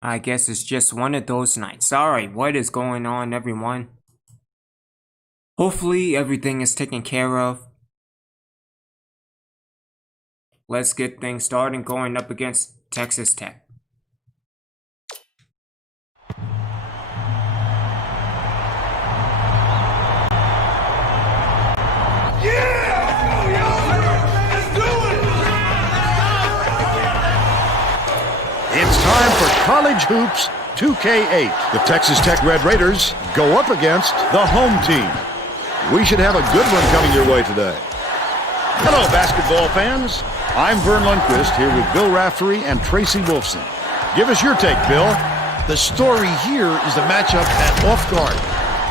I guess it's just one of those nights. Sorry, what is going on, everyone? Hopefully everything is taken care of. Let's get things started going up against Texas Tech. It's time for College Hoops 2K8. The Texas Tech Red Raiders go up against the home team. We should have a good one coming your way today. Hello, basketball fans. I'm Vern Lundquist here with Bill Raftery and Tracy Wolfson. Give us your take, Bill. The story here is the matchup at off guard.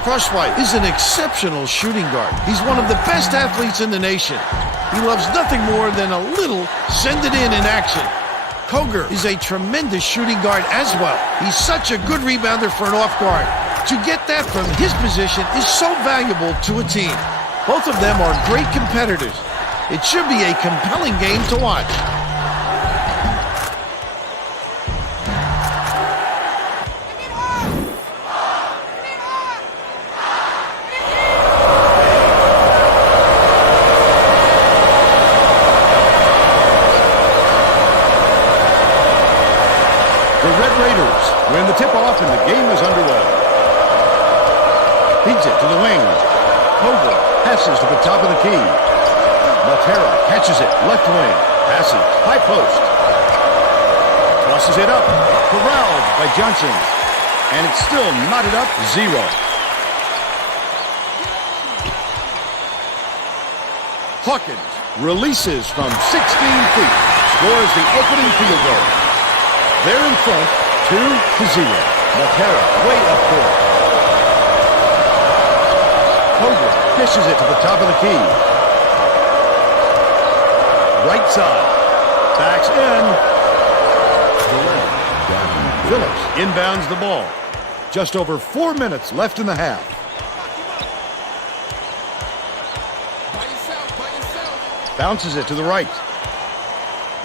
Crosswhite is an exceptional shooting guard. He's one of the best athletes in the nation. He loves nothing more than a little send it in action. Koger is a tremendous shooting guard as well. He's such a good rebounder for an off guard. To get that from his position is so valuable to a team. Both of them are great competitors. It should be a compelling game to watch. The Red Raiders win the tip-off and the game is underway. Feeds it to the wing. Koger passes to the top of the key. Matera catches it, left wing. Passes, high post. Tosses it up. Corralled by Johnson. And it's still knotted up 0. Hawkins releases from 16 feet. Scores the opening field goal. They're in front, 2-0. Matera way up court. Koger dishes it to the top of the key. Right side. Backs in. Phillips inbounds the ball. Just over 4 minutes left in the half. Bounces it to the right.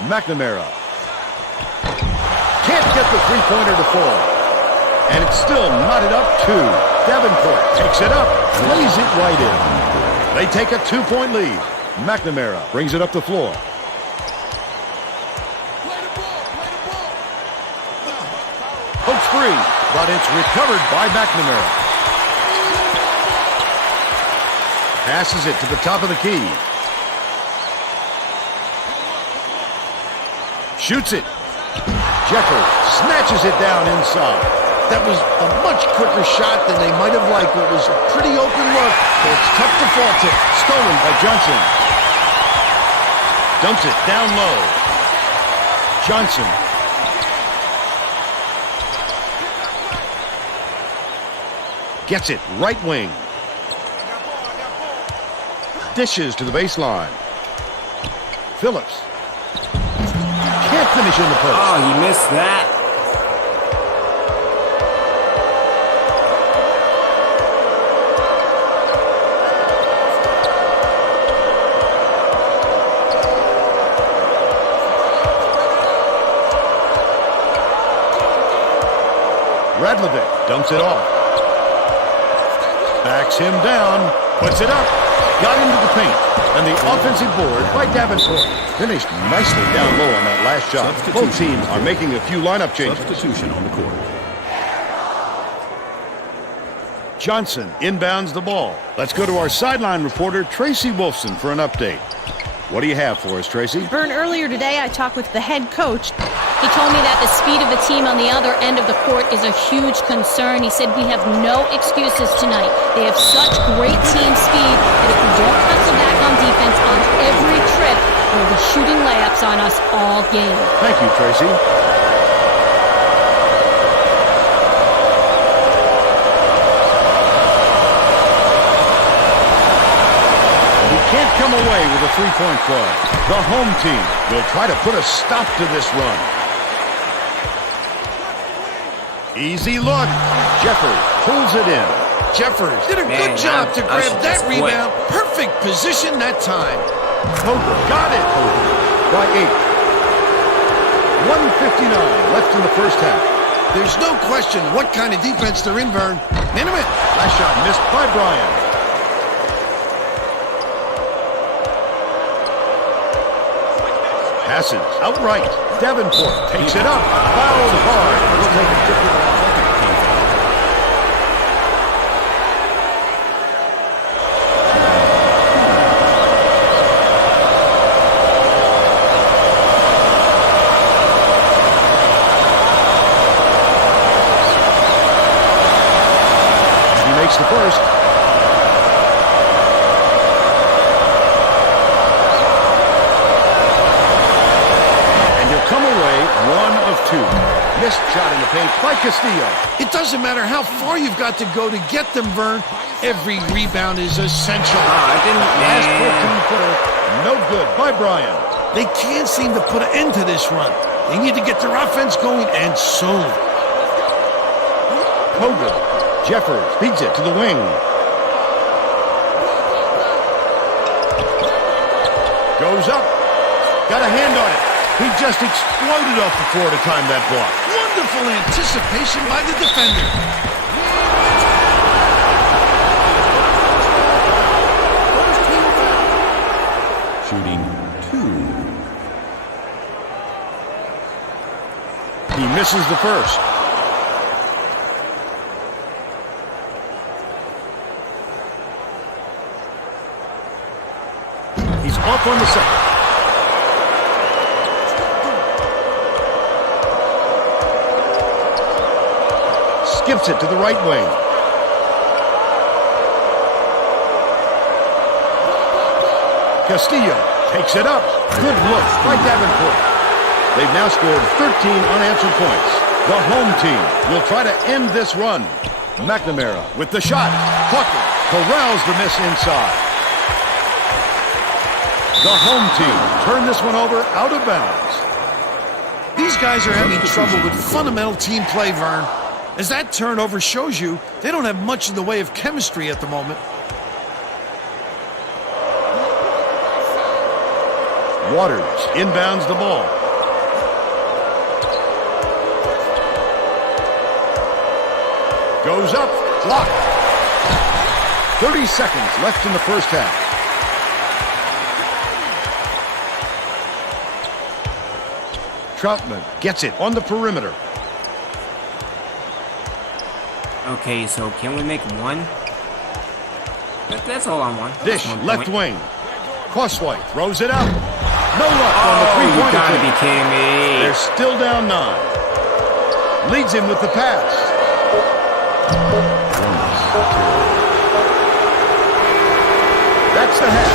McNamara. Can't get the three-pointer to fall. And it's still knotted up 2. Davenport takes it up, lays it right in. They take a 2-point lead. McNamara brings it up the floor. Pokes free, but it's recovered by McNamara. Passes it to the top of the key. Shoots it. Jeffers snatches it down inside. That was a much quicker shot than they might have liked. It was a pretty open look, so it's tough to fault it. Stolen by Johnson. Dumps it down low. Johnson. Gets it right wing. Dishes to the baseline. Phillips. Can't finish in the post. Oh, he missed that. Radlovic dumps it off. Backs him down. Puts it up. Got into the paint. And the offensive board by Davenport. Finished nicely down low on that last shot. Both teams are making a few lineup changes. Substitution on the court. Johnson inbounds the ball. Let's go to our sideline reporter, Tracy Wolfson, for an update. What do you have for us, Tracy? Vern, earlier today I talked with the head coach. He told me that the speed of the team on the other end of the court is a huge concern. He said we have no excuses tonight. They have such great team speed that if we don't pencil back on defense on every trip, we'll be shooting layups on us all game. Thank you, Tracy. Can't come away with a three-point play. The home team will try to put a stop to this run. Easy look. Jeffers pulls it in. Jeffers did a good job to grab that rebound. Perfect position that time. Koger got it. By 8. 1:59 left in the first half. There's no question what kind of defense they're in, Vern. Minute. Last shot missed by Bryant. Passes outright. Davenport takes it up. Fouled hard. We'll take a different line. The first. And he'll come away 1 of 2. Missed shot in the paint by Castillo. It doesn't matter how far you've got to go to get them, Vern. Every rebound is essential. I didn't. Last 14-footer, no good by Bryant. They can't seem to put an end to this run. They need to get their offense going, and soon. Koger. Jeffers feeds it to the wing. Goes up. Got a hand on it. He just exploded off the floor to time that block. Wonderful anticipation by the defender. Shooting 2. He misses the first. He's off on the second. Skips it to the right wing. Castillo takes it up. Good look by Davenport. They've now scored 13 unanswered points. The home team will try to end this run. McNamara with the shot. Hawker corrals the miss inside. The home team turn this one over out of bounds. These guys are having trouble with fundamental team play, Vern. As that turnover shows you, they don't have much in the way of chemistry at the moment. Waters inbounds the ball. Goes up, blocked. 30 seconds left in the first half. Troutman gets it on the perimeter. Okay, so can we make one? That's all I want. Dish, One left point. wing. Crosswhite throws it out. No luck on the Oh, you three-point gotta attempt. be kidding me. They're still down 9. Leads him with the pass. That's the half.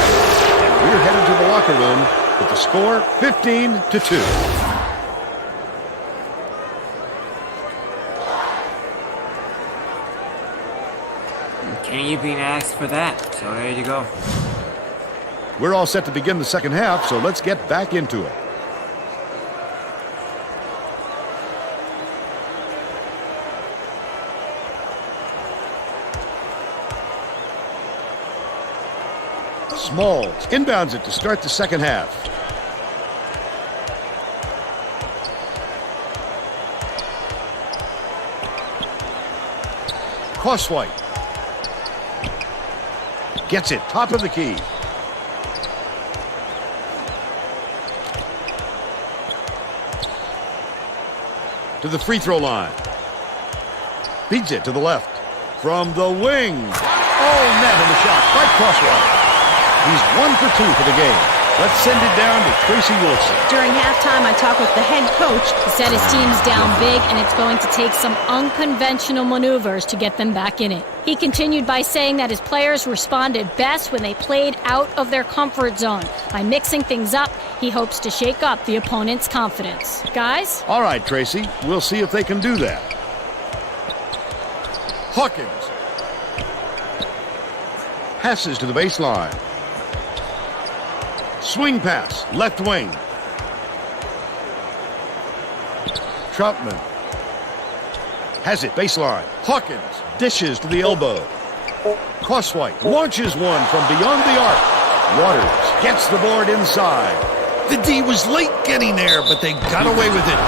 And we're headed to the locker room with the score 15-2. Can't even ask for that. So there you go. We're all set to begin the second half, so let's get back into it. Smalls inbounds it to start the second half. Crosswhite gets it, top of the key. To the free throw line. Feeds it to the left. From the wing. Oh, net in the shot by Crosswhite. He's 1 for 2 for the game. Let's send it down to Tracy Wilson. During halftime, I talked with the head coach. He said his team's down big, and it's going to take some unconventional maneuvers to get them back in it. He continued by saying that his players responded best when they played out of their comfort zone. By mixing things up, he hopes to shake up the opponent's confidence. Guys? All right, Tracy. We'll see if they can do that. Hawkins passes to the baseline. Swing pass, left wing. Troutman has it, baseline. Hawkins dishes to the elbow. Crosswhite launches one from beyond the arc. Waters gets the board inside. The D was late getting there, but they got away with it.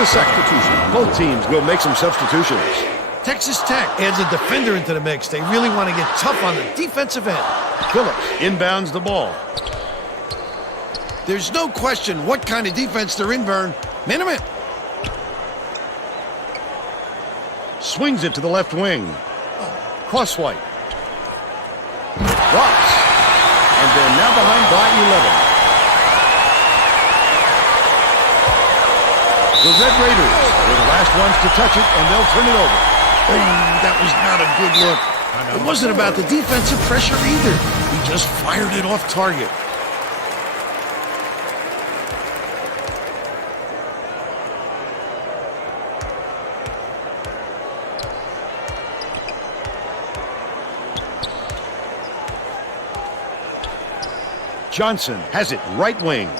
the second. Both teams will make some substitutions. Texas Tech adds a defender into the mix. They really want to get tough on the defensive end. Phillips inbounds the ball. There's no question what kind of defense they're in, Vern. Man-to-man. Swings it to the left wing. Crosswhite. Drops. And they're now behind by 11. The Red Raiders were the last ones to touch it, and they'll turn it over. Oh, that was not a good look. It wasn't about the defensive pressure either. He just fired it off target. Johnson has it right wing.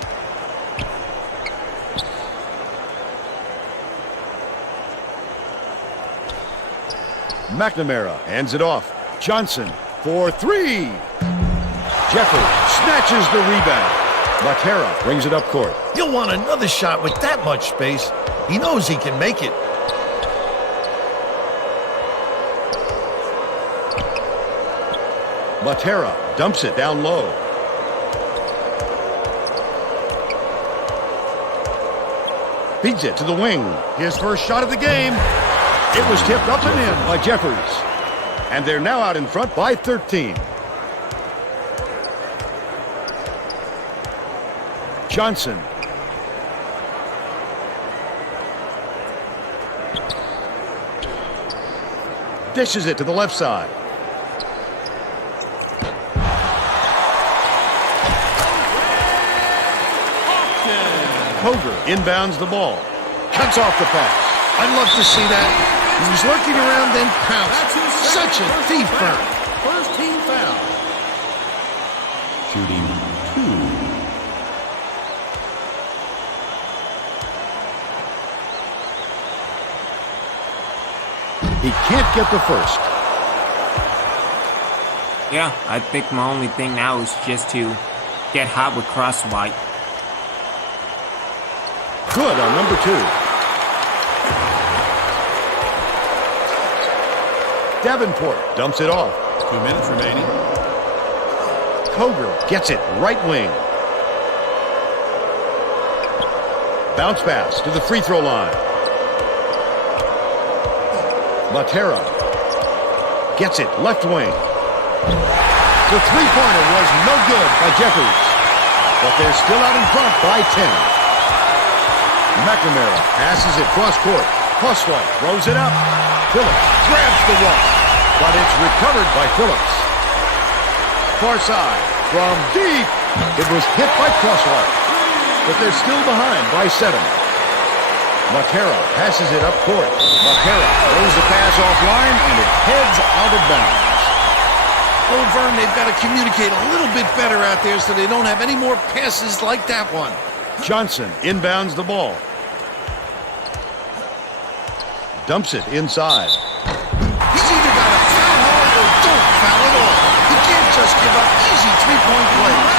McNamara hands it off. Johnson for three. Jeffers snatches the rebound. Matera brings it up court. He'll want another shot with that much space. He knows he can make it. Matera dumps it down low. Feeds it to the wing. His first shot of the game. It was tipped up and in by Jeffers. And they're now out in front by 13. Johnson. Dishes it to the left side. Koger inbounds the ball. Cuts off the pass. I'd love to see that. He was lurking around, then pounced. Such a thief, Vern. First team foul. Shooting 2. He can't get the first. Yeah, I think my only thing now is just to get hot with Crosswhite. Good on number 2. Davenport dumps it off. 2 minutes remaining. Koger gets it right wing. Bounce pass to the free throw line. Matera gets it left wing. The three-pointer was no good by Jeffers, but they're still out in front by 10. McNamara passes it cross court. Crosswhite throws it up. Phillips grabs the rock, but it's recovered by Phillips. Far side from deep. It was hit by Crosswhite, but they're still behind by 7. Matera passes it up court. Matera throws the pass offline, and it heads out of bounds. Oh, Vern, they've got to communicate a little bit better out there so they don't have any more passes like that one. Johnson inbounds the ball. Dumps it inside. He's either got to foul hard or don't foul at all. He can't just give up easy three-point plays.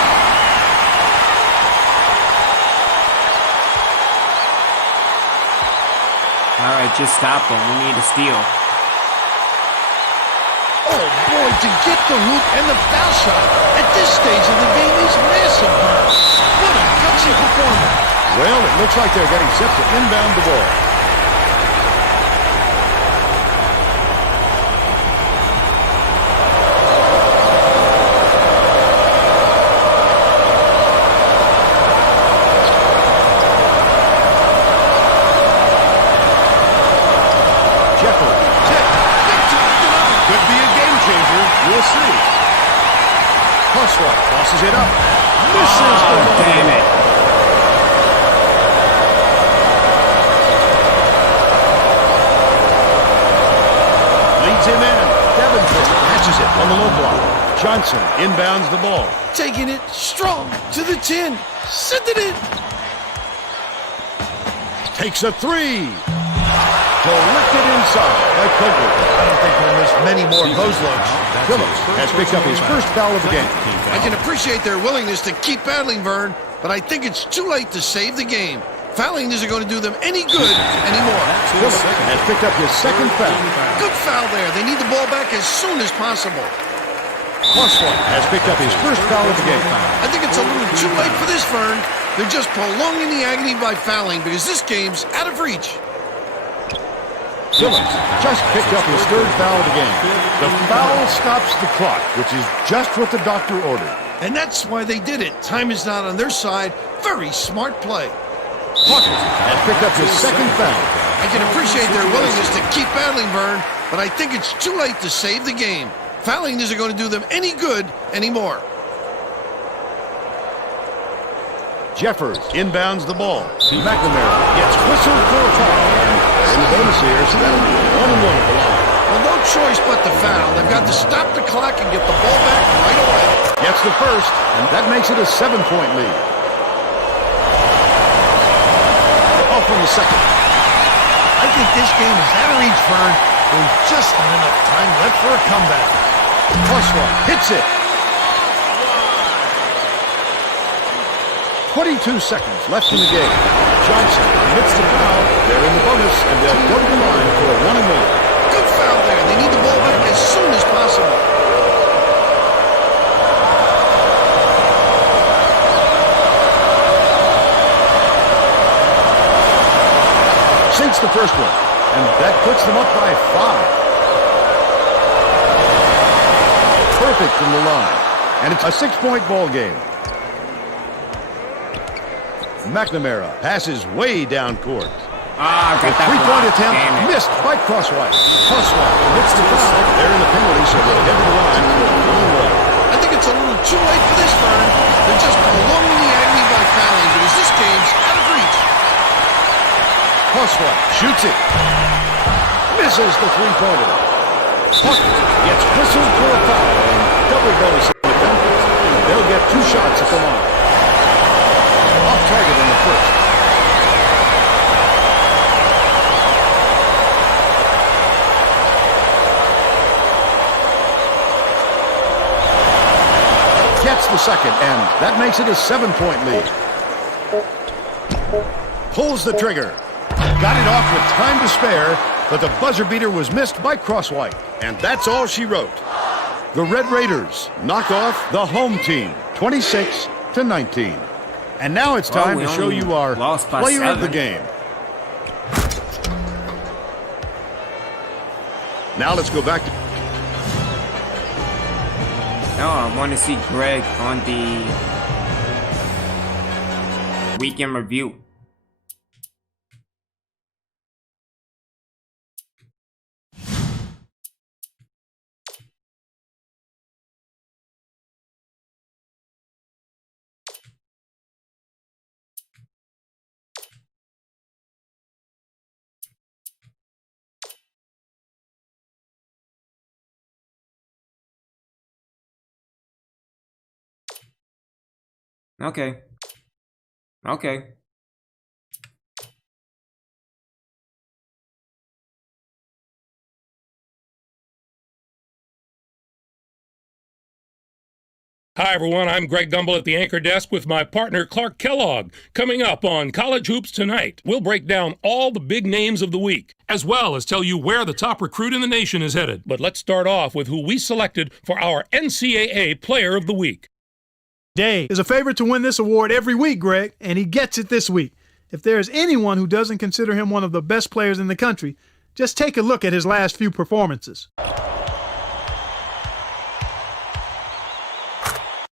All right, just stop him. We need a steal. Oh, boy, to get the hoop and the foul shot at this stage of the game is massive, Vern. What a gutsy performance. Well, it looks like they're getting set to inbound the ball. We'll see. Crosswhite tosses it up. Misses the ball. Damn it. Leads him in. Davenport catches it on the low block. Johnson inbounds the ball. Taking it strong to the 10. Send it in. Takes a three. Directed inside by Koger. I don't think we'll miss many more of those looks. Phillips has picked up his first foul of the game. I can appreciate their willingness to keep battling, Vern, but I think it's too late to save the game. Fouling isn't going to do them any good anymore. Phillips has picked up his second foul. Good foul there. They need the ball back as soon as possible. Crosswhite has picked up his first foul of the game. I think it's a little too late for this, Vern. They're just prolonging the agony by fouling because this game's out of reach. Phillips just picked up his third foul of the game. The foul stops the clock, which is just what the doctor ordered. And that's why they did it. Time is not on their side. Very smart play. Hawkins has picked up his second foul. I can appreciate their willingness to keep battling, Vern, but I think it's too late to save the game. Fouling isn't going to do them any good anymore. Jeffers inbounds the ball. McNamara gets whistled for a foul. And the bonus here, so that'll be 1-1 at the line. Well, no choice but to foul. They've got to stop the clock and get the ball back right away. Gets the first, and that makes it a 7-point lead. Off from the second. I think this game is out of reach, Vern. There's just not enough time left for a comeback. Crosswhite hits it. 22 seconds left in the game. Johnson hits the foul. They're in the bonus, and they'll go to the line for a 1-1. Good foul there. They need the ball back as soon as possible. Sinks the first one, and that puts them up by 5. Perfect from the line, and it's a 6-point ball game. McNamara passes way down court. Ah, got that Three-point block. attempt Damn it. missed by Crosswhite. Crosswhite hits the foul. They're in the penalty, so they'll head to the line for a 1-1. I think it's a little too late for this, Vern. They're just prolonging the agony by fouling because this game's out of reach. Crosswhite shoots it. Misses the three-pointer. Hawkins gets whistled for a foul and double bonus in the penalty. They'll get 2 shots at the line. Off target in the first. Gets the second, and that makes it a 7-point lead. Pulls the trigger. Got it off with time to spare, but the buzzer beater was missed by Crosswhite. And that's all she wrote. The Red Raiders knock off the home team, 26-19. And now it's time we to show only you our lost by player of the 7. game. Now let's go back to... Now I want to see Greg on the weekend review. Okay. Hi, everyone. I'm Greg Gumbel at the Anchor Desk with my partner, Clark Kellogg. Coming up on College Hoops Tonight, we'll break down all the big names of the week, as well as tell you where the top recruit in the nation is headed. But let's start off with who we selected for our NCAA Player of the Week. Day is a favorite to win this award every week, Greg, and he gets it this week. If there is anyone who doesn't consider him one of the best players in the country, just take a look at his last few performances.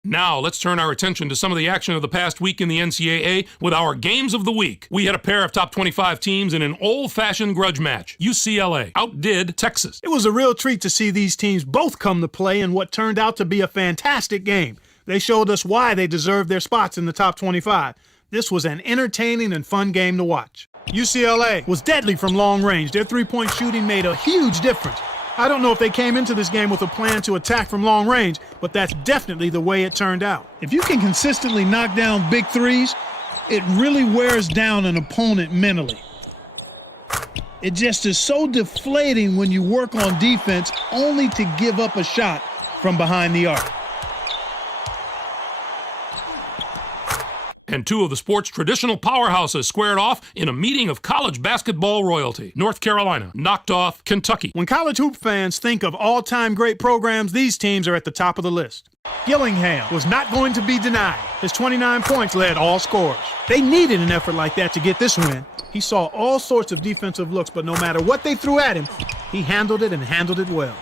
Now, let's turn our attention to some of the action of the past week in the NCAA with our Games of the Week. We had a pair of top 25 teams in an old-fashioned grudge match. UCLA outdid Texas. It was a real treat to see these teams both come to play in what turned out to be a fantastic game. They showed us why they deserved their spots in the top 25. This was an entertaining and fun game to watch. UCLA was deadly from long range. Their three-point shooting made a huge difference. I don't know if they came into this game with a plan to attack from long range, but that's definitely the way it turned out. If you can consistently knock down big threes, it really wears down an opponent mentally. It just is so deflating when you work on defense only to give up a shot from behind the arc. and two of the sport's traditional powerhouses squared off in a meeting of college basketball royalty. North Carolina knocked off Kentucky. When college hoop fans think of all-time great programs, these teams are at the top of the list. Gillingham was not going to be denied. His 29 points led all scorers. They needed an effort like that to get this win. He saw all sorts of defensive looks, but no matter what they threw at him, he handled it and handled it well.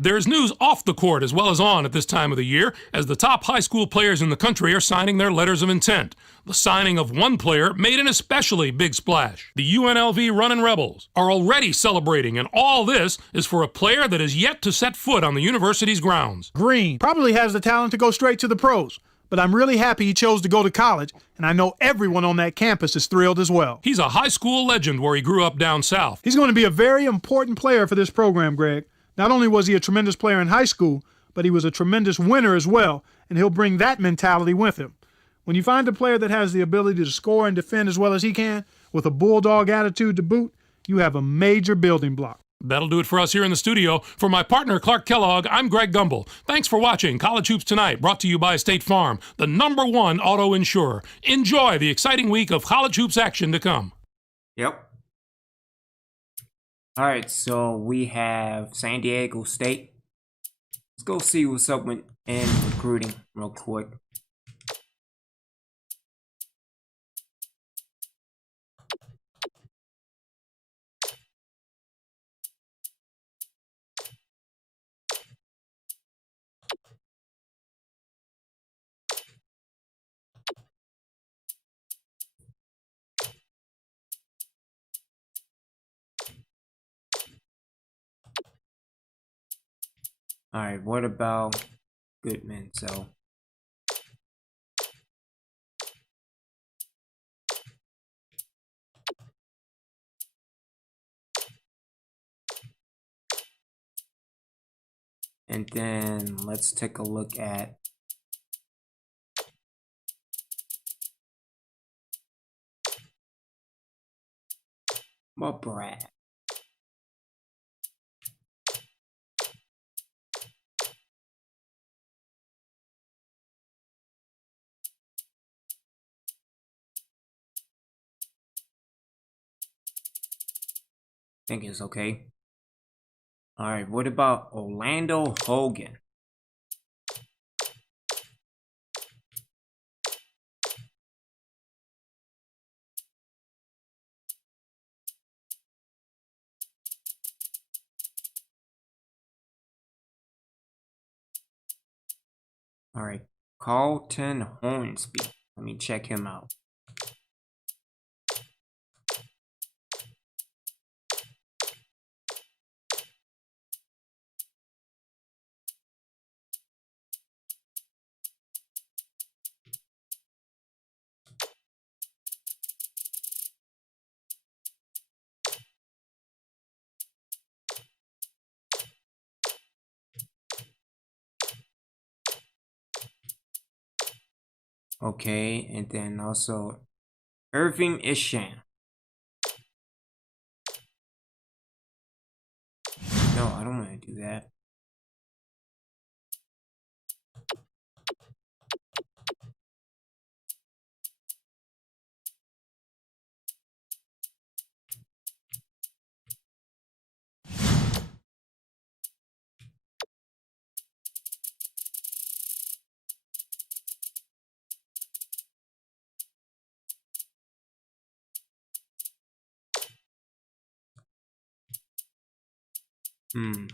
There's news off the court as well as on at this time of the year, as the top high school players in the country are signing their letters of intent. The signing of one player made an especially big splash. The UNLV Runnin' Rebels are already celebrating, and all this is for a player that is yet to set foot on the university's grounds. Green probably has the talent to go straight to the pros, but I'm really happy he chose to go to college, and I know everyone on that campus is thrilled as well. He's a high school legend where he grew up down south. He's going to be a very important player for this program, Greg. Not only was he a tremendous player in high school, but he was a tremendous winner as well, and he'll bring that mentality with him. When you find a player that has the ability to score and defend as well as he can, with a bulldog attitude to boot, you have a major building block. That'll do it for us here in the studio. For my partner, Clark Kellogg, I'm Greg Gumbel. Thanks for watching College Hoops Tonight, brought to you by State Farm, the #1 auto insurer. Enjoy the exciting week of college hoops action to come. Yep. All right, so we have San Diego State. Let's go see what's up in recruiting real quick. All right, what about Goodman? So and then let's take a look at Brad. Think it's okay. All right, what about Orlando Hogan? All right, Carlton Hornsby. Let me check him out. Okay, and then also Irving Isham. No, I don't want to do that.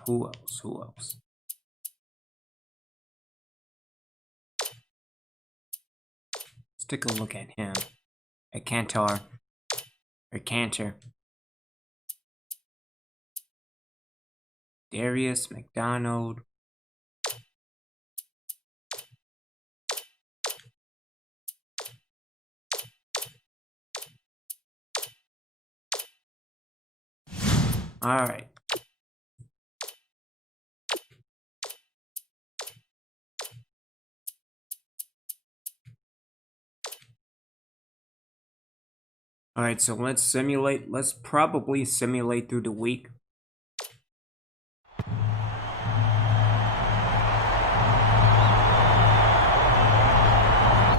Who else? Who else? Let's take a look at him. At Cantor. Or Cantor. Darius McDonald. All right. All right, so let's simulate. Let's probably simulate through the week.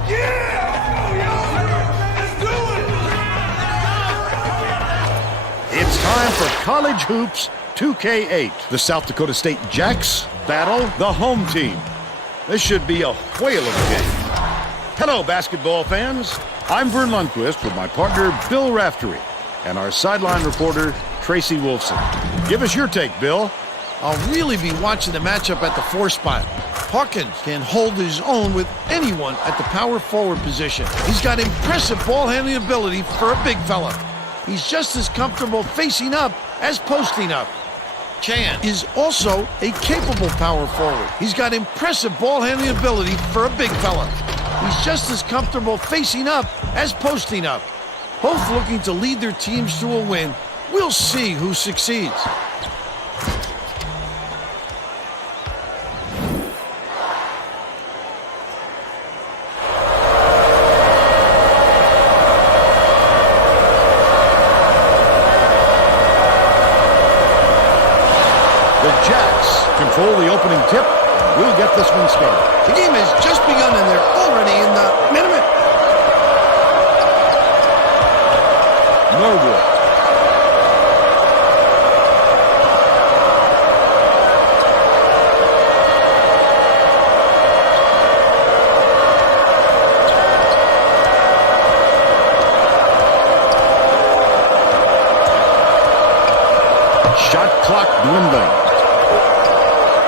Yeah! Oh, yeah! time for College Hoops 2K8. The South Dakota State Jacks battle the home team. This should be a whale of a game. Hello, basketball fans. I'm Vern Lundquist with my partner, Bill Raftery, and our sideline reporter, Tracy Wolfson. Give us your take, Bill. I'll really be watching the matchup at the 4 spot. Hawkins can hold his own with anyone at the power forward position. He's got impressive ball handling ability for a big fella. He's just as comfortable facing up as posting up. Chan is also a capable power forward. He's got impressive ball handling ability for a big fella. He's just as comfortable facing up as posting up. Both looking to lead their teams to a win. We'll see who succeeds. The Jacks control the opening tip. We'll get this one started. The game has just begun and they're already in the minute. Norwood. Shot clock dwindling.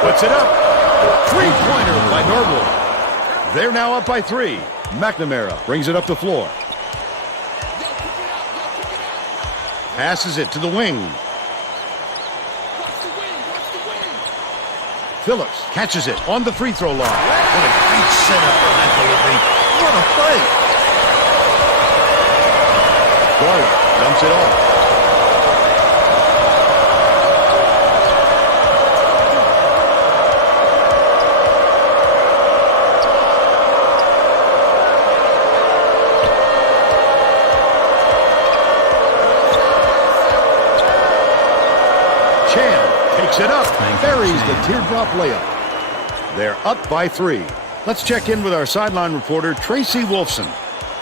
Puts it up. Three-pointer by Norwood. They're now up by 3. McNamara brings it up the floor. Passes it to the wing. Phillips catches it on the free throw line. What a great setup on that delivery. What a play. Garland dumps it off. Chan takes it up, buries the teardrop layup. They're up by 3. Let's check in with our sideline reporter, Tracy Wolfson,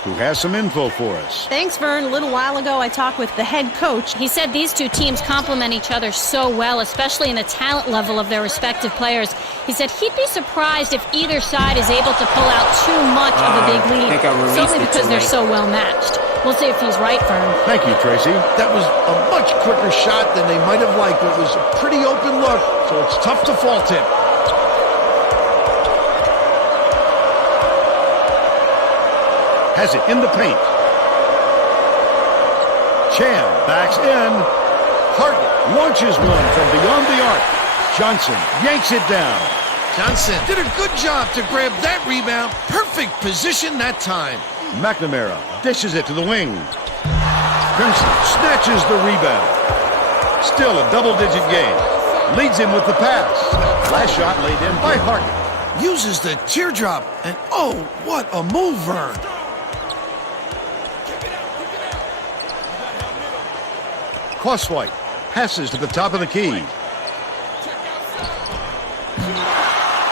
who has some info for us. Thanks, Vern. A little while ago, I talked with the head coach. He said these two teams complement each other so well, especially in the talent level of their respective players. He said he'd be surprised if either side is able to pull out too much of a big I lead, think I released solely it because too they're late. so well matched. We'll see if he's right, Vern. Thank you, Tracy. That was a much quicker shot than they might have liked. It was a pretty open look, so it's tough to fault him. Has it in the paint. Chan backs in. Harden launches one from beyond the arc. Johnson yanks it down. Johnson did a good job to grab that rebound. Perfect position that time. McNamara dishes it to the wing. Crimson snatches the rebound. Still a double-digit game. Leads him with the pass. Last shot laid in by Harden. Uses the teardrop, and oh, what a move, Vern. Crosswhite passes to the top of the key.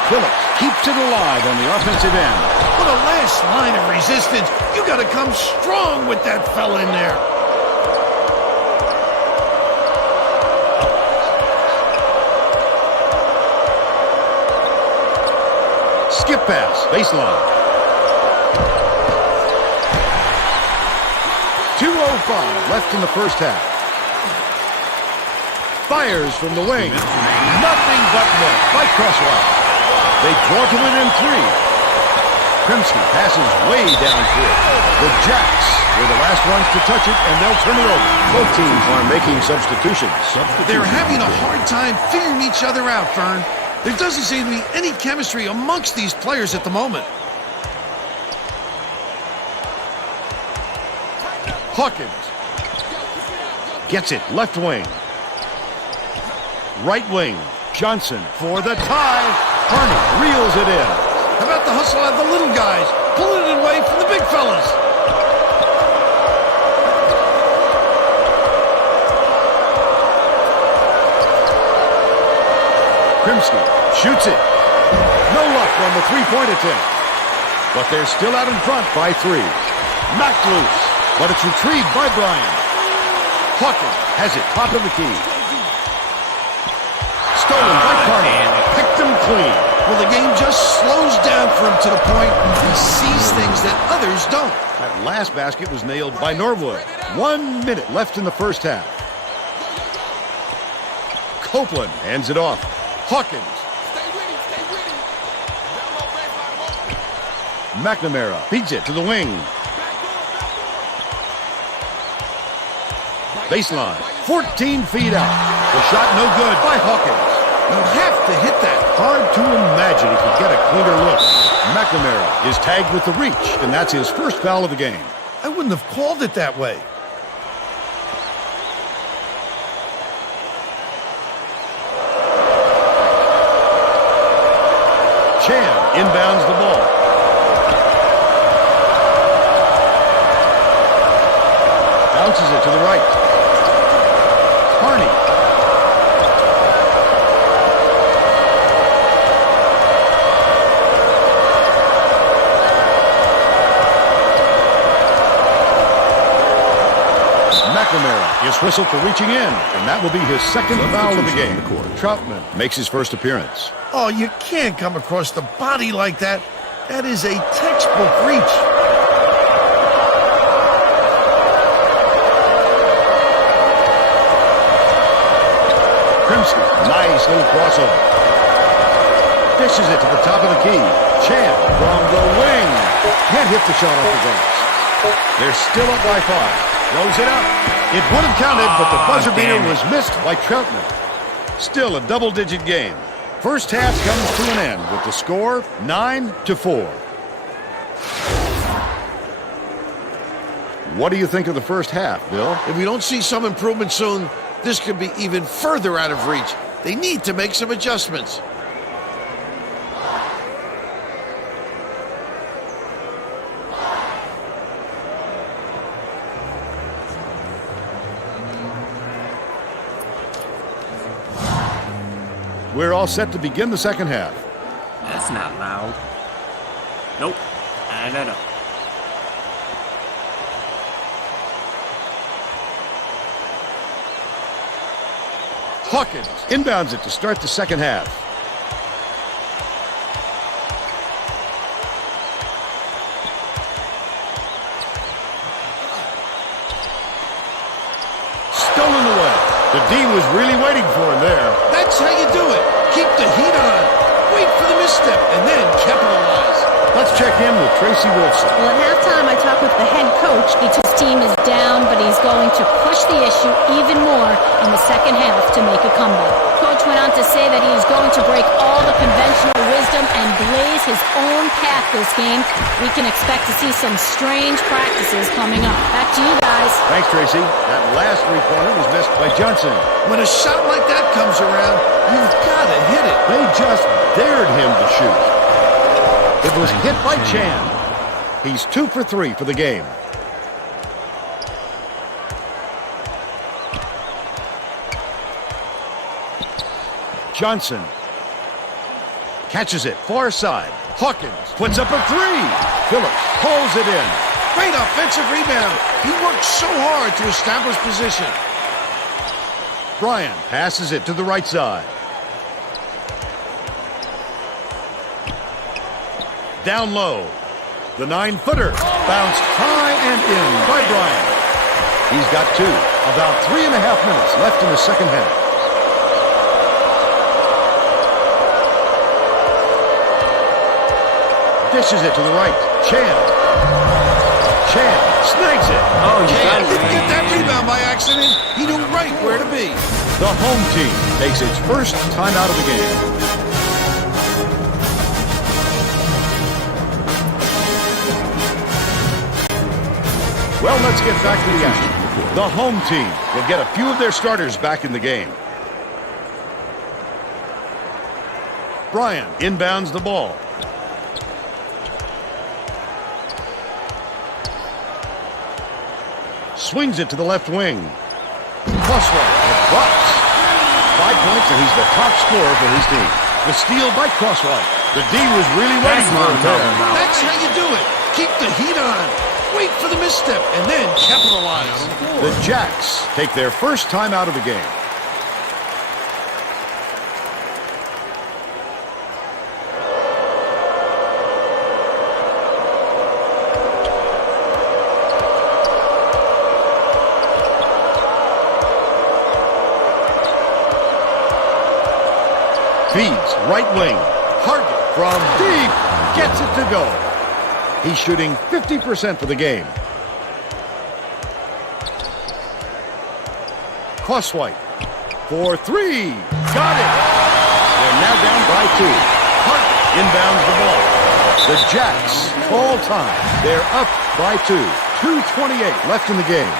Phillips keeps it alive on the offensive end. What a last line of resistance. You got to come strong with that fella in there. Skip pass, baseline. 2:05 left in the first half. Fires from the wing. Nothing but net by Crosswhite. They draw to within 3. Kremski passes way downfield. The Jacks were the last ones to touch it, and they'll turn it over. Both teams are making substitutions. They're having a hard time figuring each other out, Fern. There doesn't seem to be any chemistry amongst these players at the moment. Hawkins gets it left wing. Right wing. Johnson for the tie. Harney reels it in. How about the hustle out of the little guys, pulling it away from the big fellas? Kremski shoots it. No luck on the three-point attempt. But they're still out in front by 3. Knocked loose, but it's retrieved by Bryan. Hawkins has it, top of the key. Stolen by Carney. Picked him clean. Well, the game just slows down for him to the point he sees things that others don't. That last basket was nailed by Norwood. 1 minute left in the first half. Copeland hands it off. Hawkins. McNamara feeds it to the wing. Baseline, 14 feet out. The shot no good by Hawkins. You have to hit that. Hard to imagine he could get a cleaner look. McNamara is tagged with the reach, and that's his first foul of the game. I wouldn't have called it that way. Chan inbounds the ball. Bounces it to the right. Carney. McNamara is whistled for reaching in, and that will be his second foul of the game. Troutman makes his first appearance. Oh, you can't come across the body like that. That is a textbook reach. Crimson, nice little crossover. Dishes it to the top of the key. Chan from the wing. Can't hit the shot off the glass. They're still up by 5. Throws it up. It would have counted, but the buzzer beater was missed by Troutman. Still a double-digit game. First half comes to an end with the score 9-4. What do you think of the first half, Bill? If we don't see some improvement soon, this could be even further out of reach. They need to make some adjustments. We're all set to begin the second half. That's not loud. Nope. No. Hawkins inbounds it to start the second half. Stolen away. The D was really waiting for him there. That's how you do it. Keep the heat on. Wait for the misstep and then capitalize. Let's check in with Tracy Wolfson. Well, at halftime, I talked with the head coach. His team is down, but he's going to push the issue even more in the second half to make a comeback. Coach went on to say that he is going to break all the conventional wisdom and blaze his own path this game. We can expect to see some strange practices coming up. Back to you guys. Thanks, Tracy. That last three-pointer was missed by Johnson. When a shot like that comes around, you've got to hit it. They just dared him to shoot. It was hit by Chan. He's 2 for 3 for the game. Johnson catches it far side. Hawkins puts up a 3. Phillips pulls it in. Great offensive rebound. He worked so hard to establish position. Bryant passes it to the right side. Down low. The 9-footer bounced high and in by Bryant. He's got 2. About 3.5 minutes left in the second half. Dishes it to the right. Chan snags it. Oh, you got Didn't get that it. rebound by accident. He knew right where to be. The home team takes its first timeout of the game. Well, let's get back to the action. The home team will get a few of their starters back in the game. Bryant inbounds the ball. Swings it to the left wing. Crossway, it drops. 5 points, and he's the top scorer for his team. The steal by Crossway. The D was really waiting for him there. That's how you do it. Keep the heat on. Wait for the miss. Misstep and then capitalize. The Jacks take their first time out of the game. Feeds right wing. Hargett from deep gets it to go. He's shooting 50% for the game. Crosswhite for three. Got it. They're now down by 2. Hargett inbounds the ball. The Jacks all time. They're up by 2. 2:28 left in the game.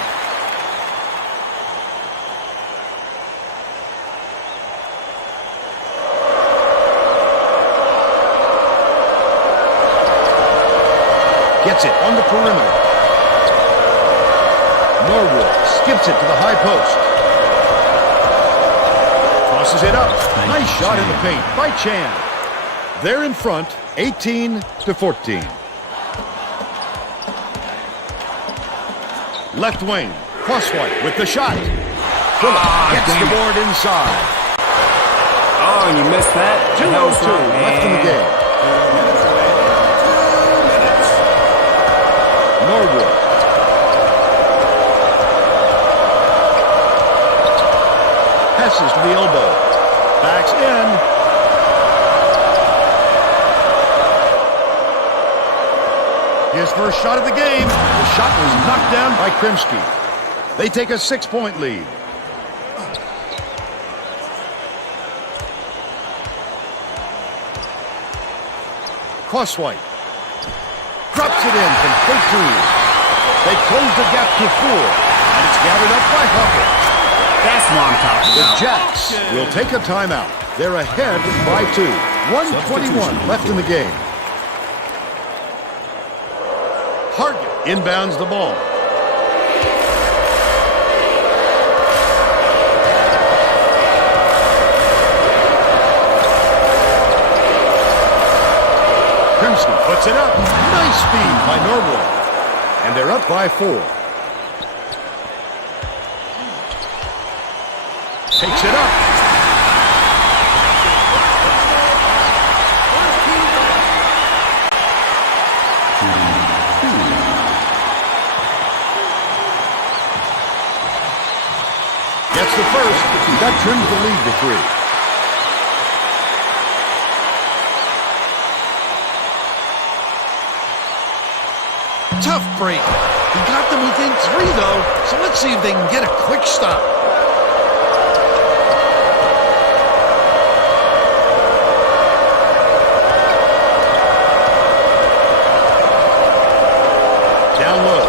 Gets it on the perimeter. Norwood skips it to the high post. Tosses it up. Nice shot in the paint by Chan. They're in front, 18-14. Left wing, Crosswhite with the shot. Phillip gets the board inside. Oh, and you missed that? 2:02 left in the game. Norwood. Passes to the elbow. Backs in. His first shot of the game. The shot was knocked down by Krimsky. They take a 6-point lead. Crosswhite. Drops it in from 13. They close the gap to 4. And it's gathered up by Hopper. That's what I'm talking The about. Jacks will take a timeout. They're ahead by 2. 1:21 left in the game. Hargett inbounds the ball. Krimsky puts it up. Nice speed by Norwood. And they're up by 4. Takes it up. Gets the first. That trims the lead to 3. Tough break. He got them within 3, though, so let's see if they can get a quick stop. Down low.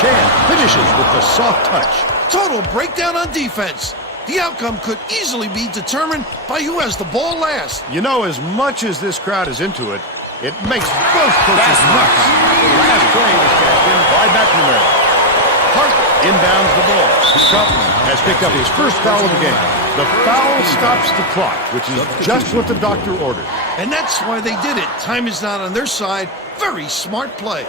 Chan finishes with the soft touch. Total breakdown on defense. The outcome could easily be determined by who has the ball last. You know, as much as this crowd is into it, it makes both coaches nuts. The last play was cashed in by McNamara. Hargett inbounds the ball. Troutman has picked up his first foul of the game. The foul stops the clock, which is just what the doctor ordered. And that's why they did it. Time is not on their side. Very smart play.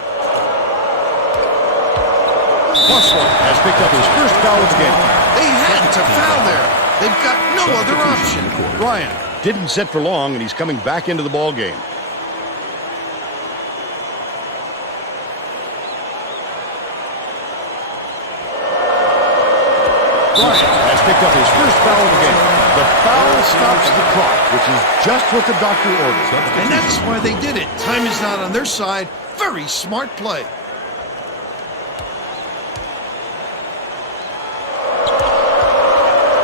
Crosswhite has picked up his first foul of the game. They had to foul there. They've got no other option. Bryant didn't sit for long, and he's coming back into the ball game. Bryant has picked up his first foul of the game. The foul stops the clock, which is just what the doctor ordered. And that's why they did it. Time is not on their side. Very smart play.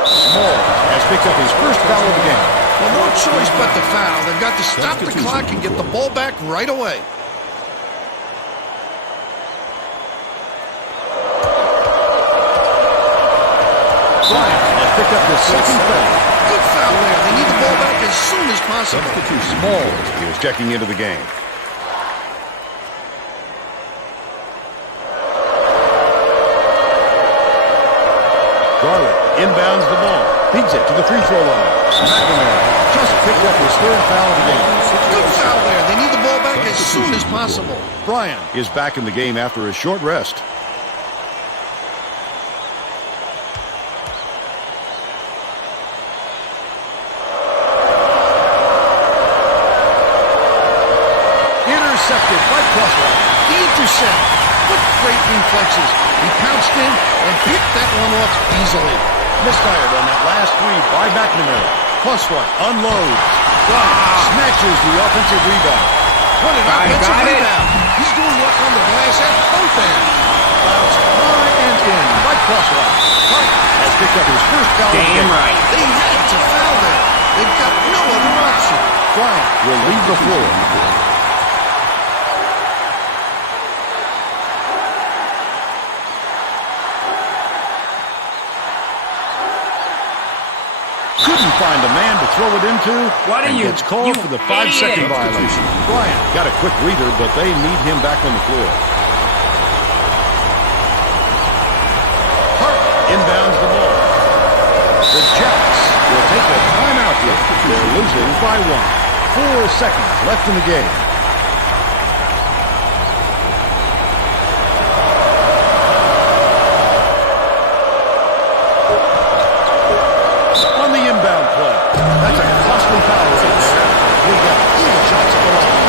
Small has picked up his first foul of the game. Well, no choice but to foul. They've got to stop the clock and get the ball back right away. Bryant has picked up his second foul. Good foul there. They need the ball back as soon as possible. Small is checking into the game. Garland inbounds the ball. Feeds it to the free throw line. McNamara just picked up his third foul of the game. Good foul there. They need the ball back as as soon as possible. Bryant is back in the game after a short rest. Intercepted by Crosswhite. The intercept. What great reflexes. He pounced in and picked that one off easily. Misfired on that last read by McNamara. Crosswhite unloads. Bryant snatches the offensive rebound. What an Got offensive it. rebound. He's doing work on the glass at both ends. Bounced high and in by Crosswhite. Hart has picked up his first foul of the Damn game. right. They had to foul there. They've got no other option. Bryant will leave the floor. Couldn't find a man to throw it into. What are and you- gets called you for the 5-second idiot. violation. Bryant got a quick reader, but they need him back on the floor. Hart inbounds the ball. The Jets will take a timeout here. They're losing by 1. 4 seconds left in the game. On the inbound play. That's a costly foul right there. We've got 3 shots at the line.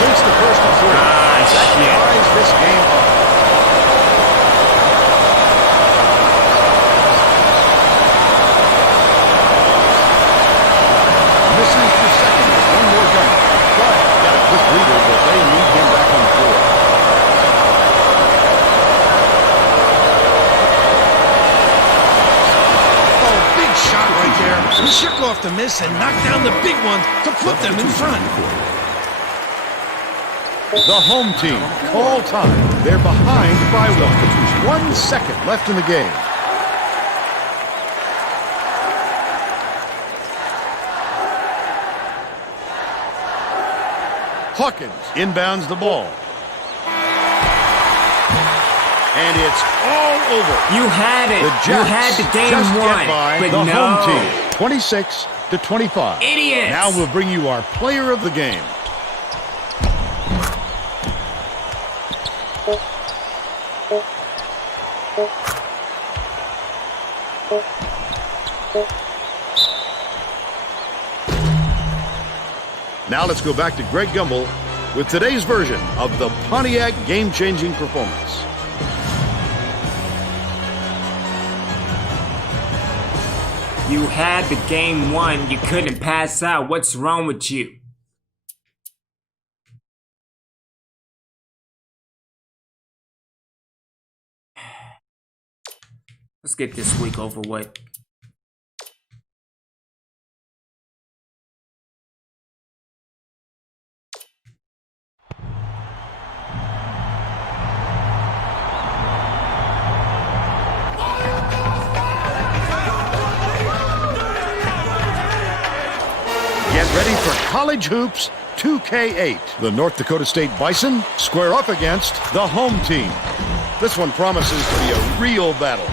Since the first of 3, that ties this game up. Misses the second with 1 more gun. Bryant got a quick reader, but they need him back on the floor. Oh, big shot right there. He shook off the miss and knocked down the big one to put them in front. The home team, all time, they're behind by 1. 1 second left in the game. Hawkins inbounds the ball. And it's all over. You had it. The You Jets had the game just won. get by But the no. home team, 26-25. Idiots. Now we'll bring you our player of the game. Now let's go back to Greg Gumbel with today's version of the Pontiac game-changing performance. You had the game won. You couldn't pass out. What's wrong with you? Let's get this week over with. Get ready for College Hoops 2K8. The North Dakota State Bison square up against the home team. This one promises to be a real battle.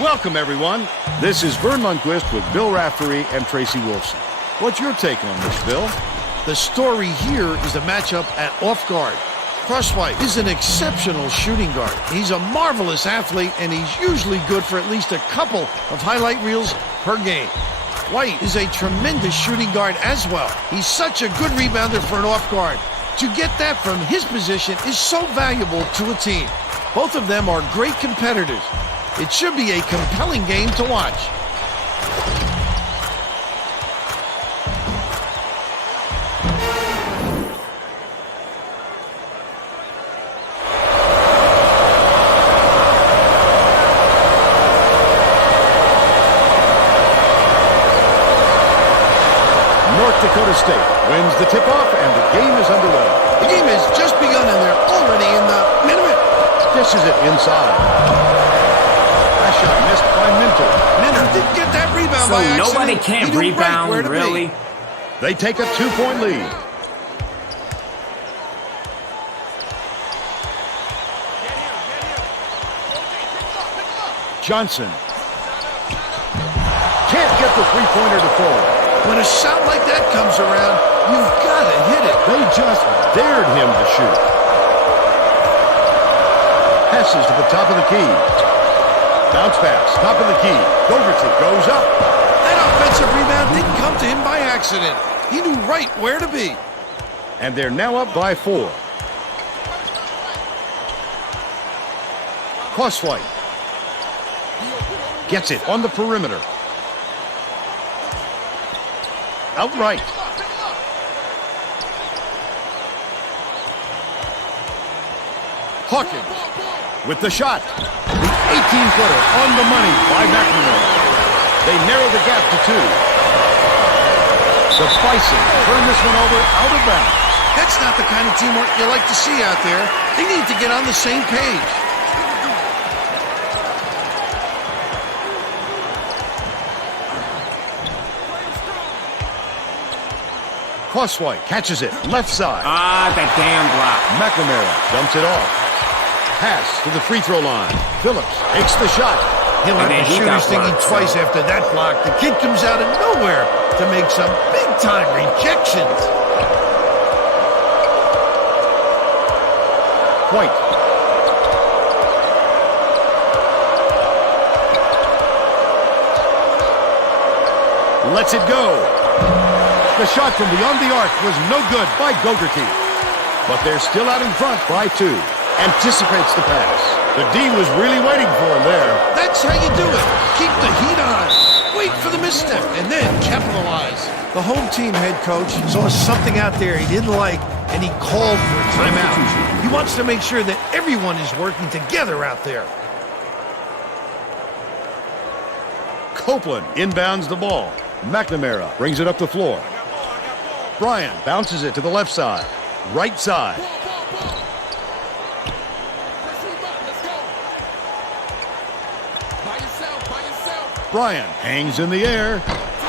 Welcome, everyone. This is Vern Lundquist with Bill Raftery and Tracy Wolfson. What's your take on this, Bill? The story here is the matchup at off guard. Crosswhite is an exceptional shooting guard. He's a marvelous athlete, and he's usually good for at least a couple of highlight reels per game. White is a tremendous shooting guard as well. He's such a good rebounder for an off guard. To get that from his position is so valuable to a team. Both of them are great competitors. It should be a compelling game to watch. North Dakota State wins the tip-off, and the game is underway. The game has just begun, and they're already in the minute. Dishes it inside. That shot missed by Minter. Minter didn't get that rebound So by accident. nobody He can't knew right rebound, where to be. really? They take a 2-point lead. Johnson can't get the three-pointer to fall. When a shot like that comes around, you've got to hit it. They just dared him to shoot. Passes to the top of the key. Bounce pass, top of the key. Dougherty goes up. That offensive rebound didn't come to him by accident. He knew right where to be. And they're now up by 4. Crosswhite gets it on the perimeter. Outright. Hawkins with the shot. The 18-footer on the money by McNamara. They narrow the gap to 2. The Bison turn this one over out of bounds. That's not the kind of teamwork you like to see out there. They need to get on the same page. Crosswhite catches it, left side. Ah, that damn block. McNamara dumps it off. Pass to the free throw line. Phillips takes the shot. He'll have then the he got shooters thinking blocked, twice so- after that block. The kid comes out of nowhere to make some big-time rejections. White. Lets it go. The shot from beyond the arc was no good by Dougherty. But they're still out in front by 2. Anticipates the pass. The D was really waiting for him there. That's how you do it. Keep the heat on. Wait for the misstep and then capitalize. The home team head coach saw something out there he didn't like, and he called for a timeout. He wants to make sure that everyone is working together out there. Copeland inbounds the ball. McNamara brings it up the floor. Bryan bounces it to the left side. Right side. Bryan hangs in the air.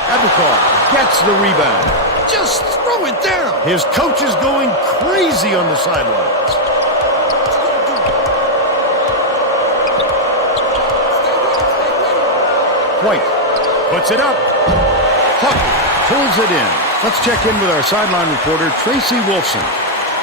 Abubakar gets the rebound. Just throw it down. His coach is going crazy on the sidelines. White puts it up. Hawkins pulls it in. Let's check in with our sideline reporter, Tracy Wolfson,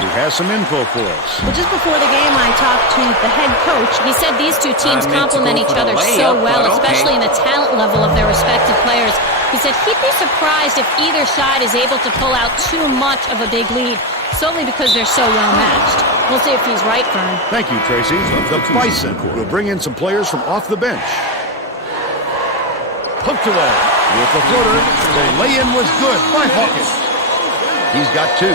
who has some info for us. Well, just before the game, I talked to the head coach. He said these two teams I meant to complement go each for the other layup, so well, but okay. especially in the talent level of their respective players. He said he'd be surprised if either side is able to pull out too much of a big lead, solely because they're so well matched. We'll see if he's right, Vern. Thank you, Tracy. The Bison will bring in some players from off the bench. Hooked away with the floater. The lay-in was good by Hawkins. He's got 2.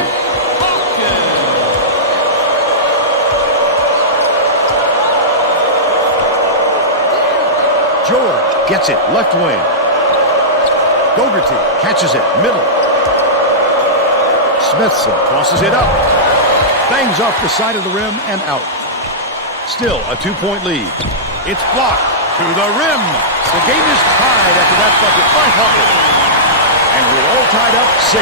George gets it left wing. Dougherty catches it middle. Smithson crosses it up. Bangs off the side of the rim and out. Still a 2-point lead. It's blocked to the rim. The game is tied after that bucket by Hawkins. And we're all tied up 6.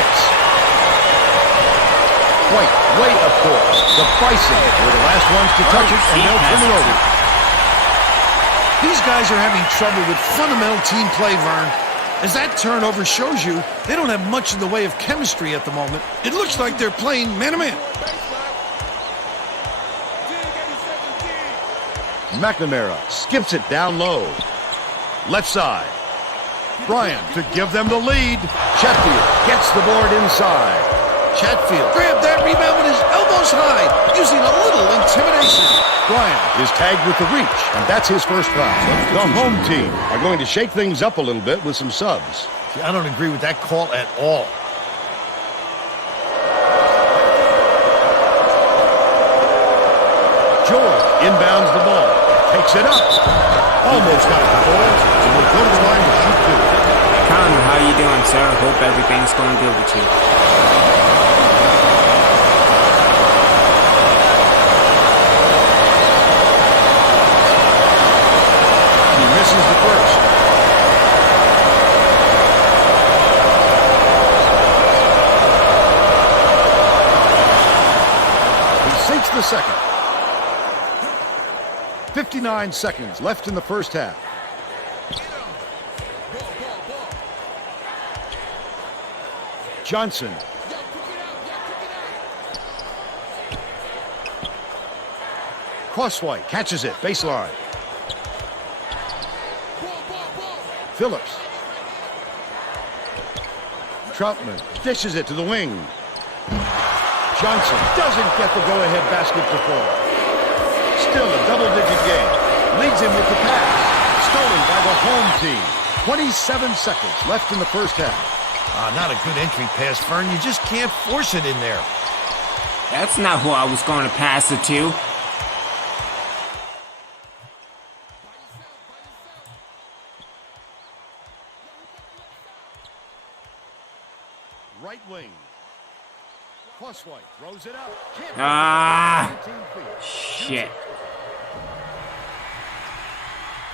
White way up court. The Bison were the last ones to touch it, and they'll turn it over. These guys are having trouble with fundamental team play, Vern. As that turnover shows you, they don't have much in the way of chemistry at the moment. It looks like they're playing man-to-man. McNamara skips it down low. Left side. Bryan to give them the lead. Chatfield gets the board inside. Chatfield grabbed that rebound with his elbows high, using a little intimidation. Bryan is tagged with the reach, and that's his first foul. The home team are going to shake things up a little bit with some subs. See, I don't agree with that call at all. George inbounds the ball. Takes it up. Almost got the ball. And will go to the line to shoot 2. Connor, how you doing, sir? Hope everything's going good with you. He misses the first. He sinks the second. 59 seconds left in the first half. Johnson. Crosswhite catches it, baseline. Phillips. Troutman dishes it to the wing. Johnson doesn't get the go-ahead basket to fall. Still a double-digit game. Leads him with the pass. Stolen by the home team. 27 seconds left in the first half. Not a good entry pass, Fern. You just can't force it in there. That's not who I was going to pass it to. Right wing. Crosswhite throws it out. Can't Ah, 19 feet. shit.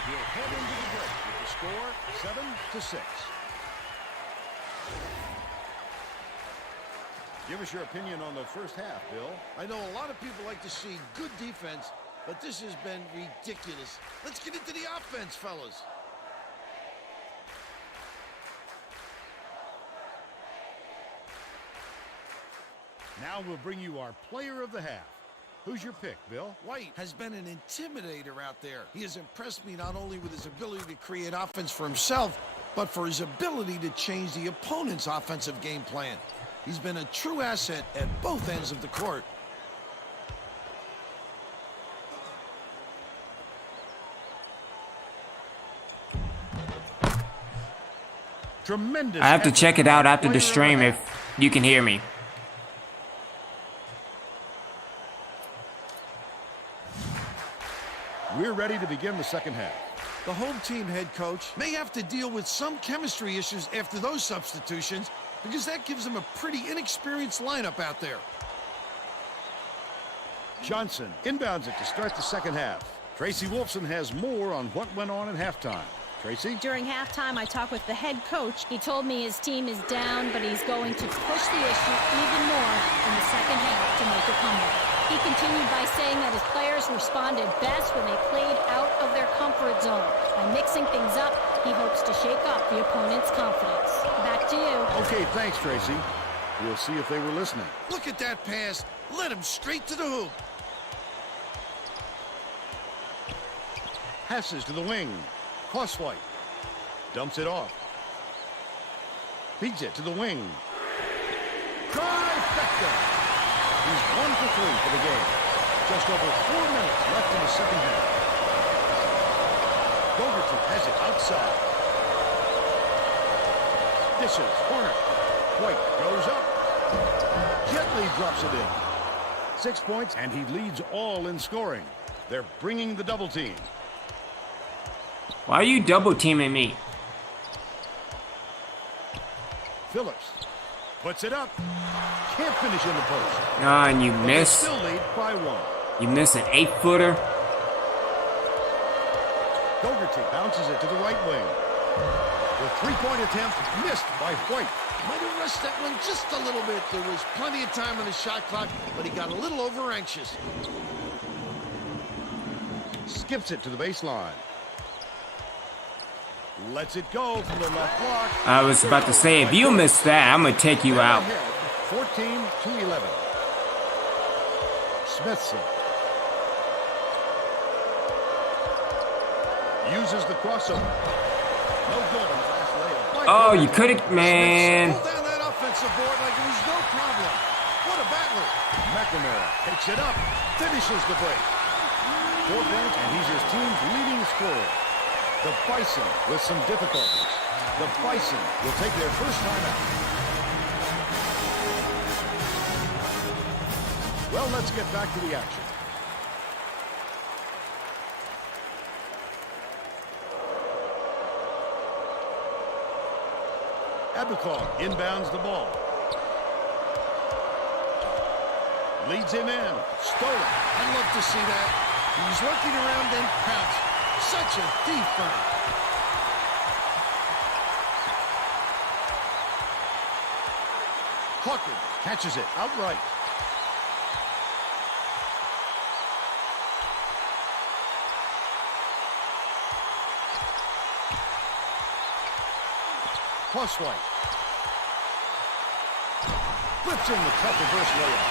He'll head into the break with the score 7-6. Give us your opinion on the first half, Bill. I know a lot of people like to see good defense, but this has been ridiculous. Let's get into the offense, fellas. Now we'll bring you our player of the half. Who's your pick, Bill? White has been an intimidator out there. He has impressed me not only with his ability to create offense for himself, but for his ability to change the opponent's offensive game plan. He's been a true asset at both ends of the court. Tremendous. I have to effort check it by out the after the player of stream half. if you can hear me. We're ready to begin the second half. The home team head coach may have to deal with some chemistry issues after those substitutions because that gives him a pretty inexperienced lineup out there. Johnson inbounds it to start the second half. Tracy Wolfson has more on what went on at halftime. Tracy? During halftime, I talked with the head coach. He told me his team is down, but he's going to push the issue even more in the second half to make a comeback. He continued by saying that his players responded best when they played out of their comfort zone. By mixing things up, he hopes to shake up the opponent's confidence. Back to you. Okay, thanks, Tracy. We'll see if they were listening. Look at that pass. Let him straight to the hoop. Passes to the wing. Crosswhite. Dumps it off. Feeds it to the wing. Trifecta. He's 1 for 3 for the game. Just over 4 minutes left in the second half. Dougherty has it outside. Dishes, corner. White goes up. Gently drops it in. 6 points, and he leads all in scoring. They're bringing the double team. Why are you double teaming me? Phillips puts it up. Can't finish in the post. Ah, and you But they miss. still lead by 1. You miss an 8-footer. Dougherty bounces it to the right wing. The three-point attempt missed by White. Might have rushed that one just a little bit. There was plenty of time on the shot clock, but he got a little over-anxious. Skips it to the baseline. Lets it go from the left block. I was about to say, if you miss that, I'm going to take you out. 14-11. Smithson uses the crossover. No good on the last layup. Oh, you could have, man. Pull down that offensive board like it was no problem. What a battler. McNamara takes it up, finishes the break. 4 points, and he's his team's leading scorer. The Bison with some difficulties. The Bison will take their first time out. Well, let's get back to the action. Abercrombie inbounds the ball. Leads him in. Stolen. I'd love to see that. He's working around and pounced. Such a defense. Hawkins catches it outright. Crosswhite. whips in the tough reverse layup.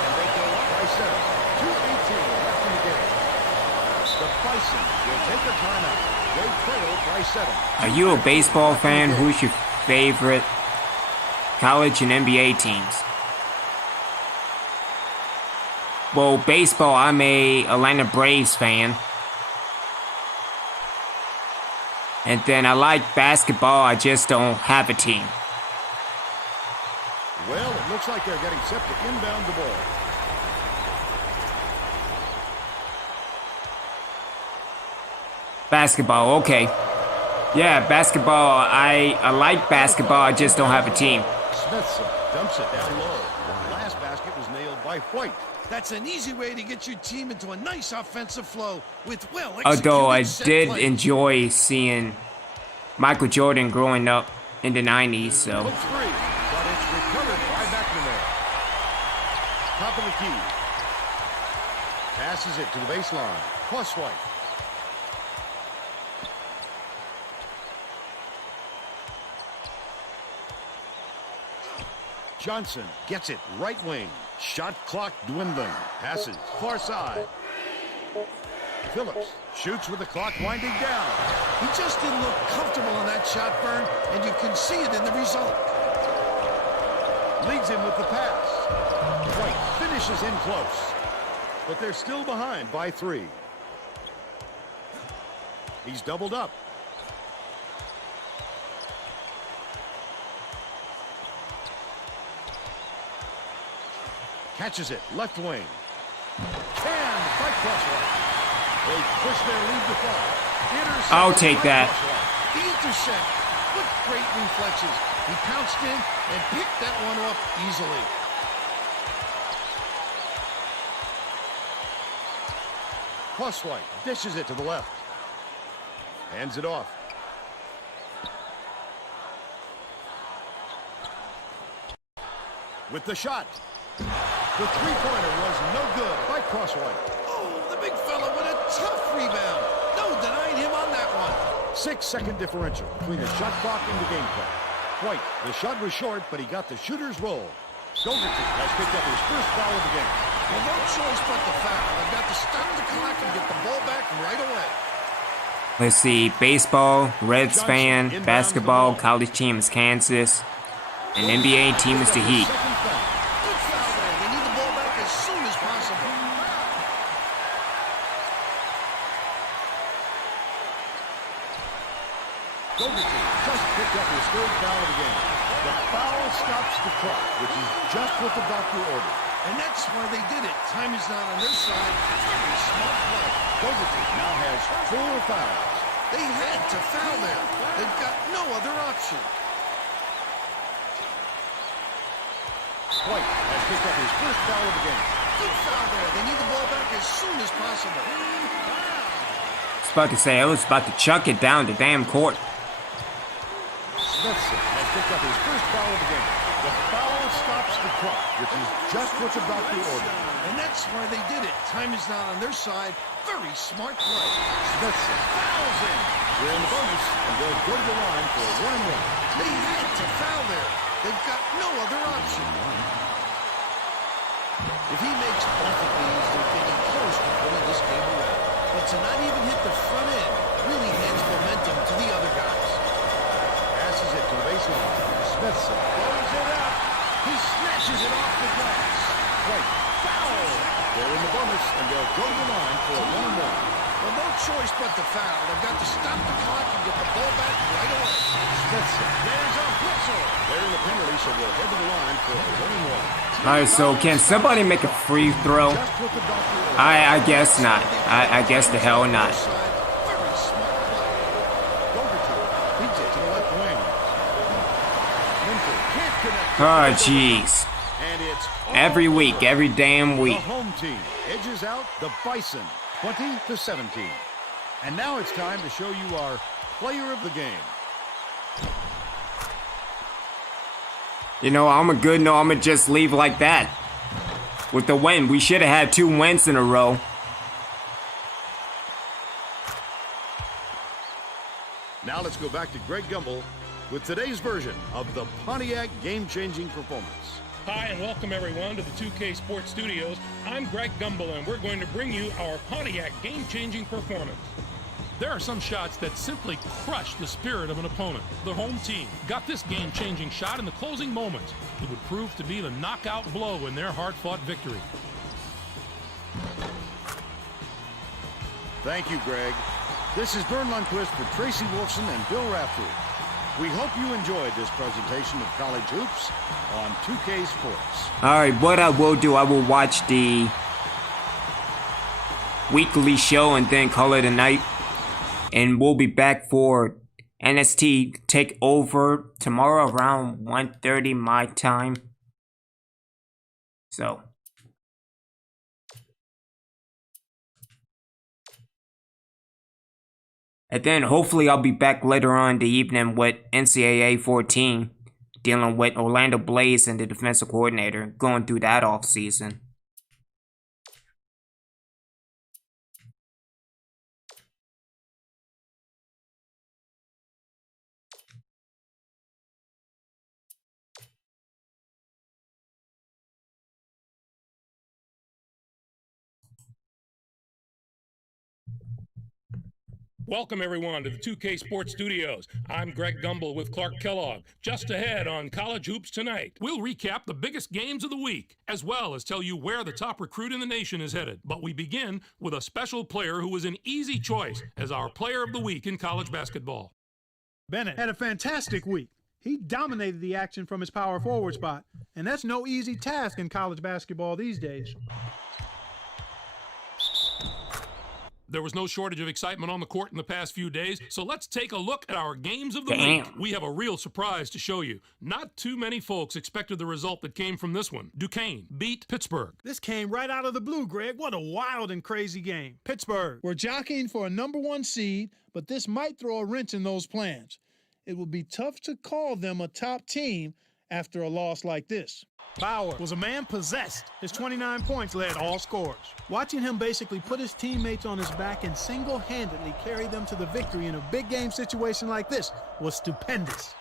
And they go up by 7. 2:18 left in the game. The Bison will take a timeout. They trail by 7. Are you a baseball fan? Who's your favorite college and NBA teams? Well, baseball, I'm a Atlanta Braves fan. And then I like basketball, I just don't have a team. Well, it looks like they're getting set to inbound the ball. Basketball, okay. Yeah, basketball, I like basketball, I just don't have a team. Smithson dumps it down low. The last basket was nailed by White. That's an easy way to get your team into a nice offensive flow with well-executed Although I set did play. enjoy seeing Michael Jordan growing up in the 90s, so. Hook 3, but it's recovered by McNamara. Top of the key. Passes it to the baseline. Crosswhite. Johnson gets it right wing. Shot clock dwindling. Passes far side. Phillips shoots with the clock winding down. He just didn't look comfortable on that shot, Burn, and you can see it in the result. Leads him with the pass. White finishes in close. But they're still behind by 3. He's doubled up. Catches it, left wing. Canned by Crosswhite. They push their lead to 5. Intercepted I'll take by that. Crosswhite. The intercept with great reflexes. He pounced in and picked that one off easily. Crosswhite dishes it to the left. Hands it off. With the shot. The three-pointer was no good by Crosswhite. Oh, the big fella with a tough rebound. No denying him on that one. 6-second differential between the shot clock and the game clock. White, the shot was short, but he got the shooter's roll. Doherty has picked up his first foul of the game. Well, no choice but the foul. They've got to stop the clock and get the ball back right away. Let's see, baseball, Reds fan, basketball, college team is Kansas, and NBA team is the Heat. Second foul. Good foul there. They need the ball back as soon as possible. Doherty just picked up his third foul of the game. The foul stops the clock, which is just what the doctor ordered. And that's why they did it. Time is not on their side. Very smart play. Doherty now has 4 fouls. They had to foul there. They've got no other option. White has picked up his first foul of the game. Good foul there. They need the ball back as soon as possible. I was about to say, I was about to chuck it down the damn court. Smithson has picked up his first foul of the game. The foul stops the clock, which is just what the doctor ordered. And that's why they did it. Time is not on their side. Very smart play. Smithson fouls in. They're in the bonus, and they'll go to the line for a 1-and-1. They had to foul there. They've got no other option. If he makes both of these, they're getting close to putting this game away. But to not even hit the front end really hands momentum to the other guys. Passes it to the baseline. Smithson throws it up. He snatches it off the glass. White foul. They're in the bonus, and they'll go to the line for a 1-and-1. Well, no choice but to foul. They've got to stop the clock and get the ball back right away. Smithson, there's a whistle. They're in the penalty, so they'll head to the line for a 1-and-1. Alright, so can somebody make a free throw? Just what the doctor ordered. I guess not. I guess the hell not. Very smart play. Doherty beats it to the left wing. Minter can't connect. Oh, jeez. And it's Every all week, over. every damn The week. home team edges out the Bison 20-17. And now it's time to show you our player of the game. You know, I'ma just leave like that. With the win, we should have had 2 wins in a row. Now let's go back to Greg Gumbel with today's version of the Pontiac game-changing performance. Hi, and welcome everyone to the 2K Sports Studios. I'm Greg Gumbel, and we're going to bring you our Pontiac game-changing performance. There are some shots that simply crush the spirit of an opponent. The home team got this game-changing shot in the closing moments. It would prove to be the knockout blow in their hard-fought victory. Thank you, Greg. This is Vern Lundquist for Tracy Wolfson and Bill Raftery. We hope you enjoyed this presentation of College Hoops on 2K Sports. All right, what I will do, I will watch the weekly show and then call it a night. And we'll be back for NXT TakeOver tomorrow around 1:30 my time. So. And then hopefully I'll be back later on in the evening with NCAA 14, dealing with Orlando Blaze and the defensive coordinator, going through that off season. Welcome, everyone, to the 2K Sports Studios. I'm Greg Gumbel with Clark Kellogg. Just ahead on College Hoops Tonight, we'll recap the biggest games of the week, as well as tell you where the top recruit in the nation is headed. But we begin with a special player who was an easy choice as our Player of the Week in college basketball. Bennett had a fantastic week. He dominated the action from his power forward spot, and that's no easy task in college basketball these days. There was no shortage of excitement on the court in the past few days, so let's take a look at our games of the week. We have a real surprise to show you. Not too many folks expected the result that came from this one. Duquesne beat Pittsburgh. This came right out of the blue, Greg. What a wild and crazy game. Pittsburgh were jockeying for a #1 seed, but this might throw a wrench in those plans. It will be tough to call them a top team after a loss like this. Bauer was a man possessed. His 29 points led all scorers. Watching him basically put his teammates on his back and single-handedly carry them to the victory in a big game situation like this was stupendous.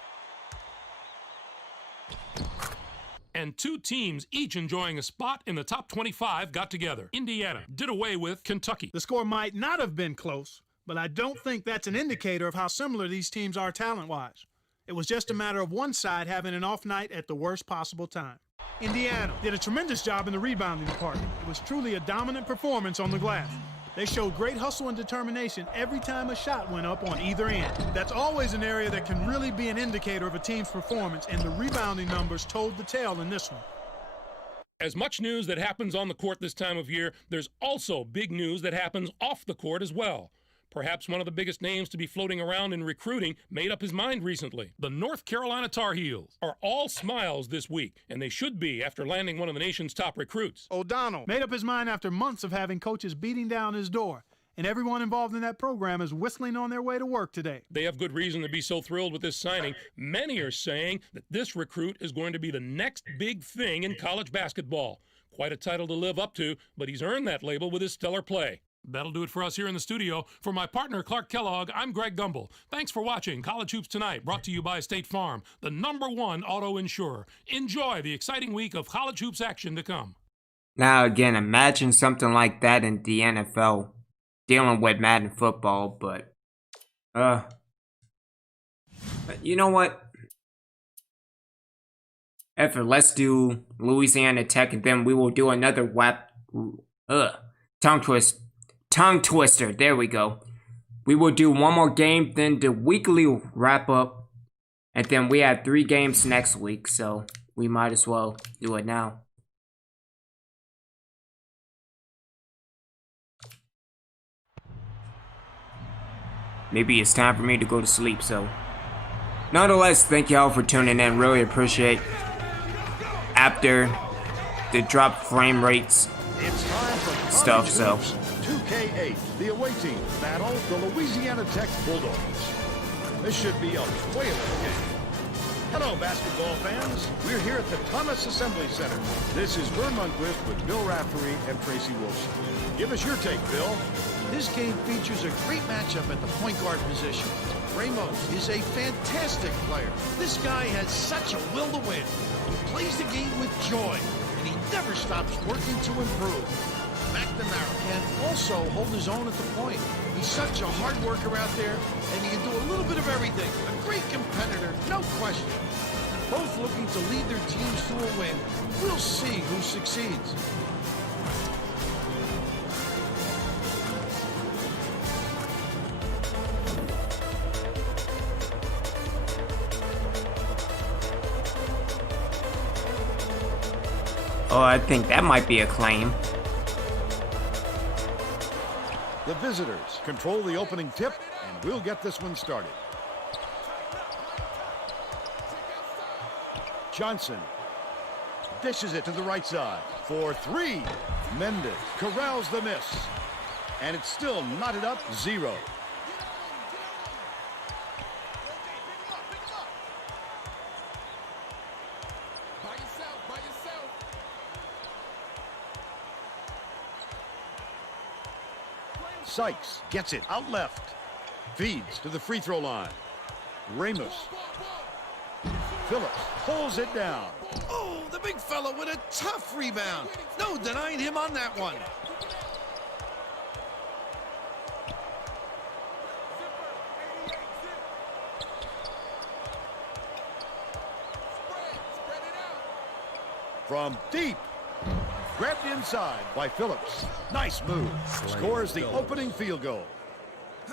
And two teams, each enjoying a spot in the top 25, got together. Indiana did away with Kentucky. The score might not have been close, but I don't think that's an indicator of how similar these teams are talent-wise. It was just a matter of one side having an off night at the worst possible time. Indiana did a tremendous job in the rebounding department. It was truly a dominant performance on the glass. They showed great hustle and determination every time a shot went up on either end. That's always an area that can really be an indicator of a team's performance, and the rebounding numbers told the tale in this one. As much news that happens on the court this time of year, there's also big news that happens off the court as well. Perhaps one of the biggest names to be floating around in recruiting made up his mind recently. The North Carolina Tar Heels are all smiles this week, and they should be after landing one of the nation's top recruits. O'Donnell made up his mind after months of having coaches beating down his door, and everyone involved in that program is whistling on their way to work today. They have good reason to be so thrilled with this signing. Many are saying that this recruit is going to be the next big thing in college basketball. Quite a title to live up to, but he's earned that label with his stellar play. That'll do it for us here in the studio. For my partner, Clark Kellogg, I'm Greg Gumbel. Thanks for watching College Hoops Tonight, brought to you by State Farm, the #1 auto insurer. Enjoy the exciting week of college hoops action to come. Now again, imagine something like that in the NFL, dealing with Madden football, but you know what? Let's do Louisiana Tech, and then we will do another tongue twister. There we go. We will do one more game, then the weekly wrap up, and then we have 3 games next week, so we might as well do it now. Maybe it's time for me to go to sleep, so nonetheless, thank y'all for tuning in. Really appreciate after the drop frame rates It's time for stuff, so 2K8, the away team battle the Louisiana Tech Bulldogs. This should be a whaler game. Hello, basketball fans. We're here at the Thomas Assembly Center. This is Vern Lundquist with Bill Raftery and Tracy Wolfson. Give us your take, Bill. This game features a great matchup at the point guard position. Ramos is a fantastic player. This guy has such a will to win. He plays the game with joy, and he never stops working to improve. McNamara can also hold his own at the point. He's such a hard worker out there, and he can do a little bit of everything. A great competitor, no question. Both looking to lead their teams to a win. We'll see who succeeds. Oh, I think that might be a claim. The visitors control the opening tip, and we'll get this one started. Johnson dishes it to the right side for three. Mendez corrals the miss, and it's still knotted up 0. Sykes gets it out left. Feeds to the free throw line. Ramos. Phillips pulls it down. Oh, the big fella with a tough rebound. No denying him on that one. From deep. Grabbed inside by Phillips. Nice move. Scores the opening field goal.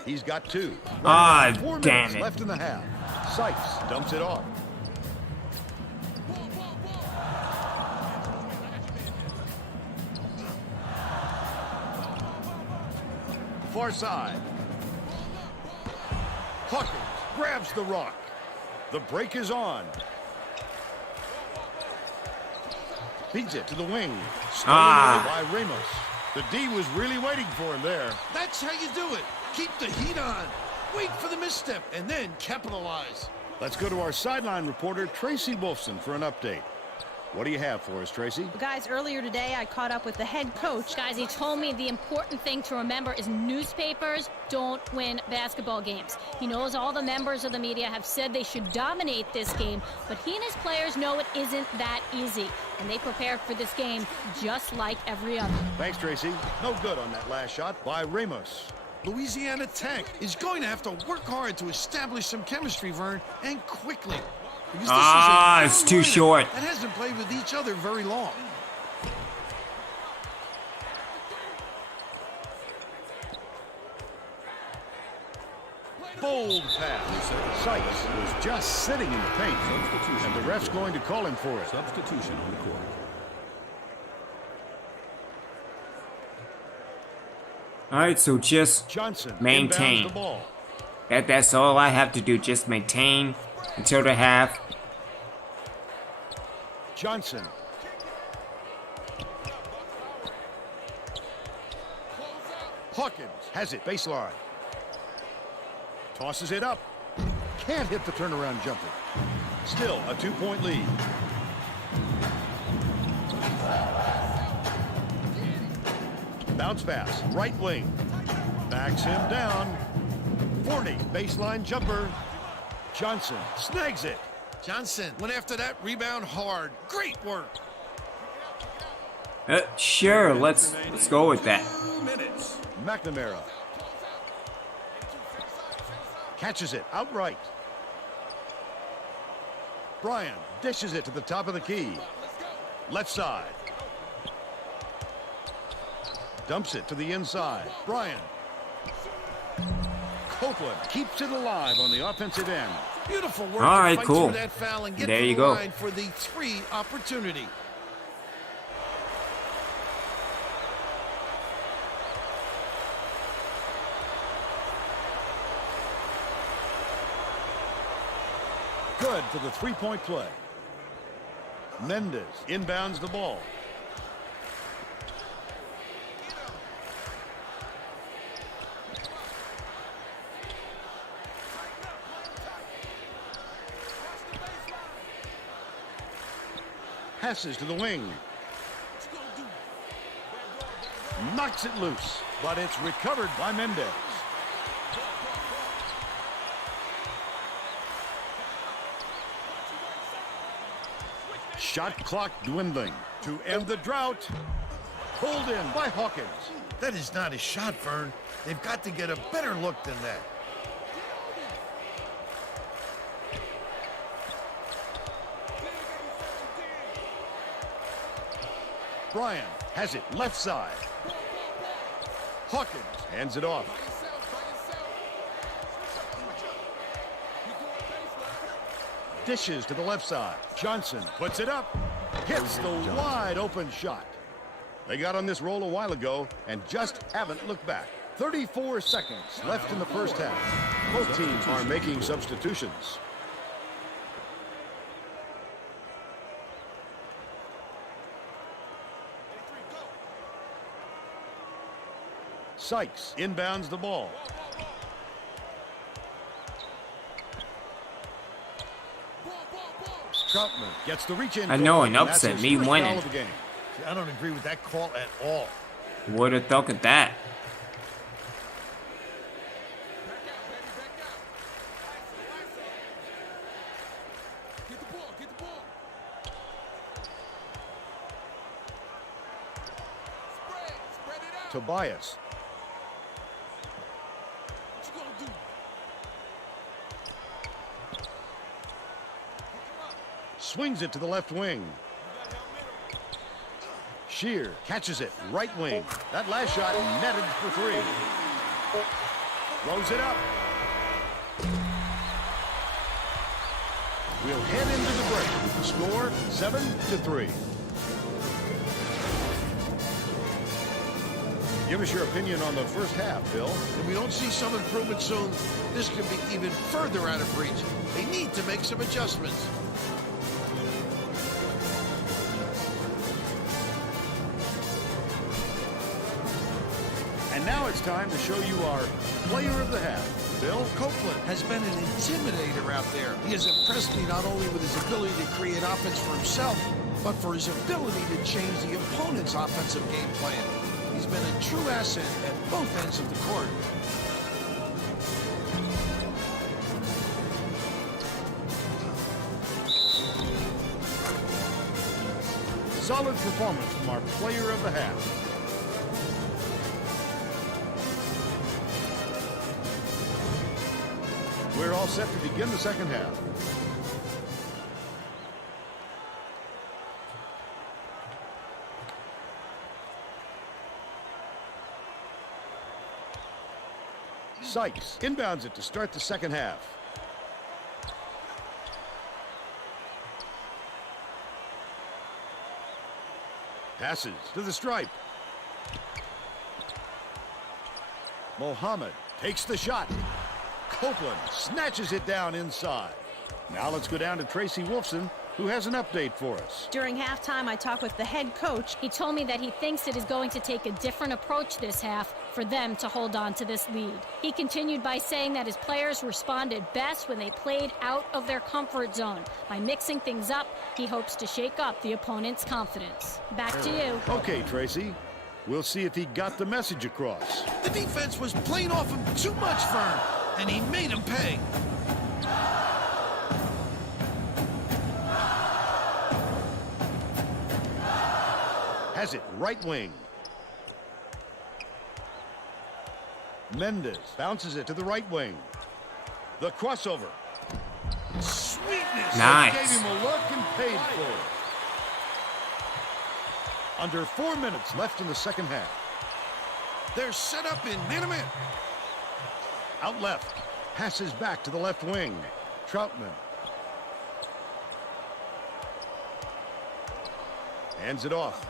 He's got 2. Ah, 4 damn minutes it. left in the half. Sykes dumps it off. Far side. Hawkins grabs the rock. The break is on. Feeds it to the wing. Stolen by Ramos. The D was really waiting for him there. That's how you do it. Keep the heat on. Wait for the misstep and then capitalize. Let's go to our sideline reporter, Tracy Wolfson, for an update. What do you have for us, Tracy? Guys, earlier today I caught up with the head coach. Guys, he told me the important thing to remember is newspapers don't win basketball games. He knows all the members of the media have said they should dominate this game, but he and his players know it isn't that easy. And they prepared for this game just like every other. Thanks, Tracy. No good on that last shot by Ramos. Louisiana Tech is going to have to work hard to establish some chemistry, Vern, and quickly. Because this is a it's too short. that hasn't played with each other very long. Bold pass. Sykes was just sitting in the paint, and the ref's going to call him for it. Substitution on the court. All right, so just Johnson maintain. inbounds the ball. That's all I have to do. Just maintain until the half. Johnson. Hawkins has it baseline. Tosses it up. Can't hit the turnaround jumper. Still a 2-point lead. Bounce pass, right wing. Backs him down. 40, baseline jumper. Johnson snags it. Johnson went after that rebound hard. Great work. Sure, let's go with that. 2 minutes. McNamara. Catches it outright. Bryan dishes it to the top of the key. Left side. Dumps it to the inside. Bryan. Copeland keeps it alive on the offensive end. Beautiful work. All to right, fight cool. through that foul and get There to you the go. line for the 3 opportunity. Good for the three-point play. Mendez inbounds the ball. Passes to the wing. Knocks it loose, but it's recovered by Mendez. shot clock dwindling. To end the drought, pulled in by Hawkins. That is not a shot, Vern. They've got to get a better look than that. Bryant has it left side. Hawkins hands it off. Dishes to the left side. Johnson puts it up. Hits the wide open shot. They got on this roll a while ago and just haven't looked back. 34 seconds left in the first half. Both teams are making substitutions. Sykes inbounds the ball. Troutman gets the reach in. I know an and that's upset, his me first winning. foul of the game. See, I don't agree with that call at all. Would have thought of that. Tobias. Swings it to the left wing. Shear catches it, right wing. That last shot netted for three. Throws it up. We'll head into the break. Score 7-3. Give us your opinion on the first half, Bill. If we don't see some improvement soon, this could be even further out of reach. They need to make some adjustments. And now it's time to show you our player of the half. Bill Copeland has been an intimidator out there. He has impressed me not only with his ability to create offense for himself, but for his ability to change the opponent's offensive game plan. He's been a true asset at both ends of the court. solid performance from our player of the half. We're all set to begin the second half. Sykes inbounds it to start the second half. Passes to the stripe. Mohammed takes the shot. Copeland snatches it down inside. Now let's go down to Tracy Wolfson, who has an update for us. During halftime, I talked with the head coach. He told me that he thinks it is going to take a different approach this half for them to hold on to this lead. He continued by saying that his players responded best when they played out of their comfort zone. By mixing things up, he hopes to shake up the opponent's confidence. Back to you. Okay, Tracy. We'll see if he got the message across. The defense was playing off him too much, Vern, and he made him pay. Has it right wing. Mendez bounces it to the right wing. The crossover. Sweetness. Nice. Gave him a look and paid for it. Under 4 minutes left in the second half. They're set up in man-to-man. Out left. Passes back to the left wing. Troutman. Hands it off.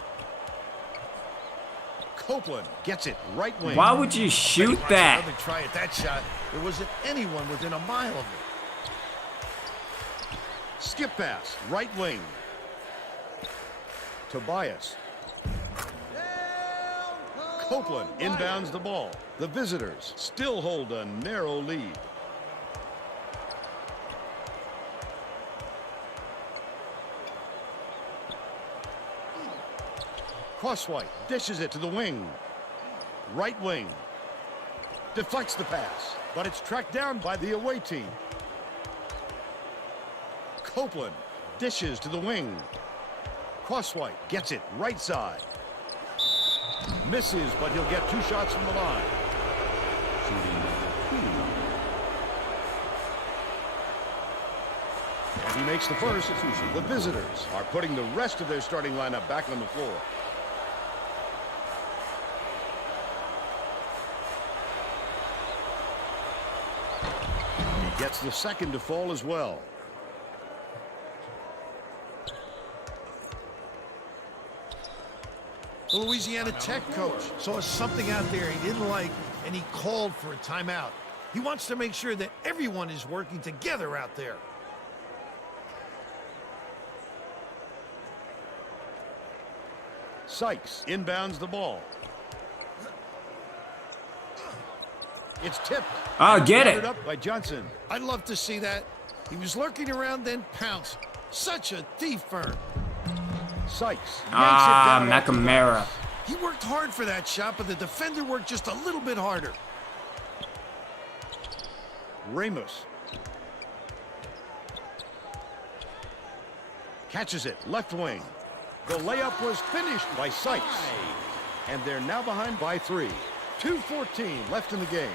Copeland gets it right wing. Why would you shoot that? Another try at that shot. There wasn't anyone within a mile of it. Skip pass, right wing. Tobias. Copeland inbounds the ball. The visitors still hold a narrow lead. Crosswhite dishes it to the wing. Right wing. Deflects the pass, but it's tracked down by the away team. Copeland dishes to the wing. Crosswhite gets it right side. Misses, but he'll get 2 shots from the line. And he makes the first. The visitors are putting the rest of their starting lineup back on the floor. He gets the second to fall as well. The Louisiana Tech coach saw something out there he didn't like, and he called for a timeout. He wants to make sure that everyone is working together out there. Sykes inbounds the ball. It's tipped. Oh, get Gathered it. up by Johnson. I'd love to see that. He was lurking around, then pounced. Such a thief, Vern. Sykes yanks Ah, it down off the McNamara. glass. He worked hard for that shot, but the defender worked just a little bit harder. Ramos catches it, left wing. The layup was finished by Sykes. And they're now behind by 3. 2:14 left in the game.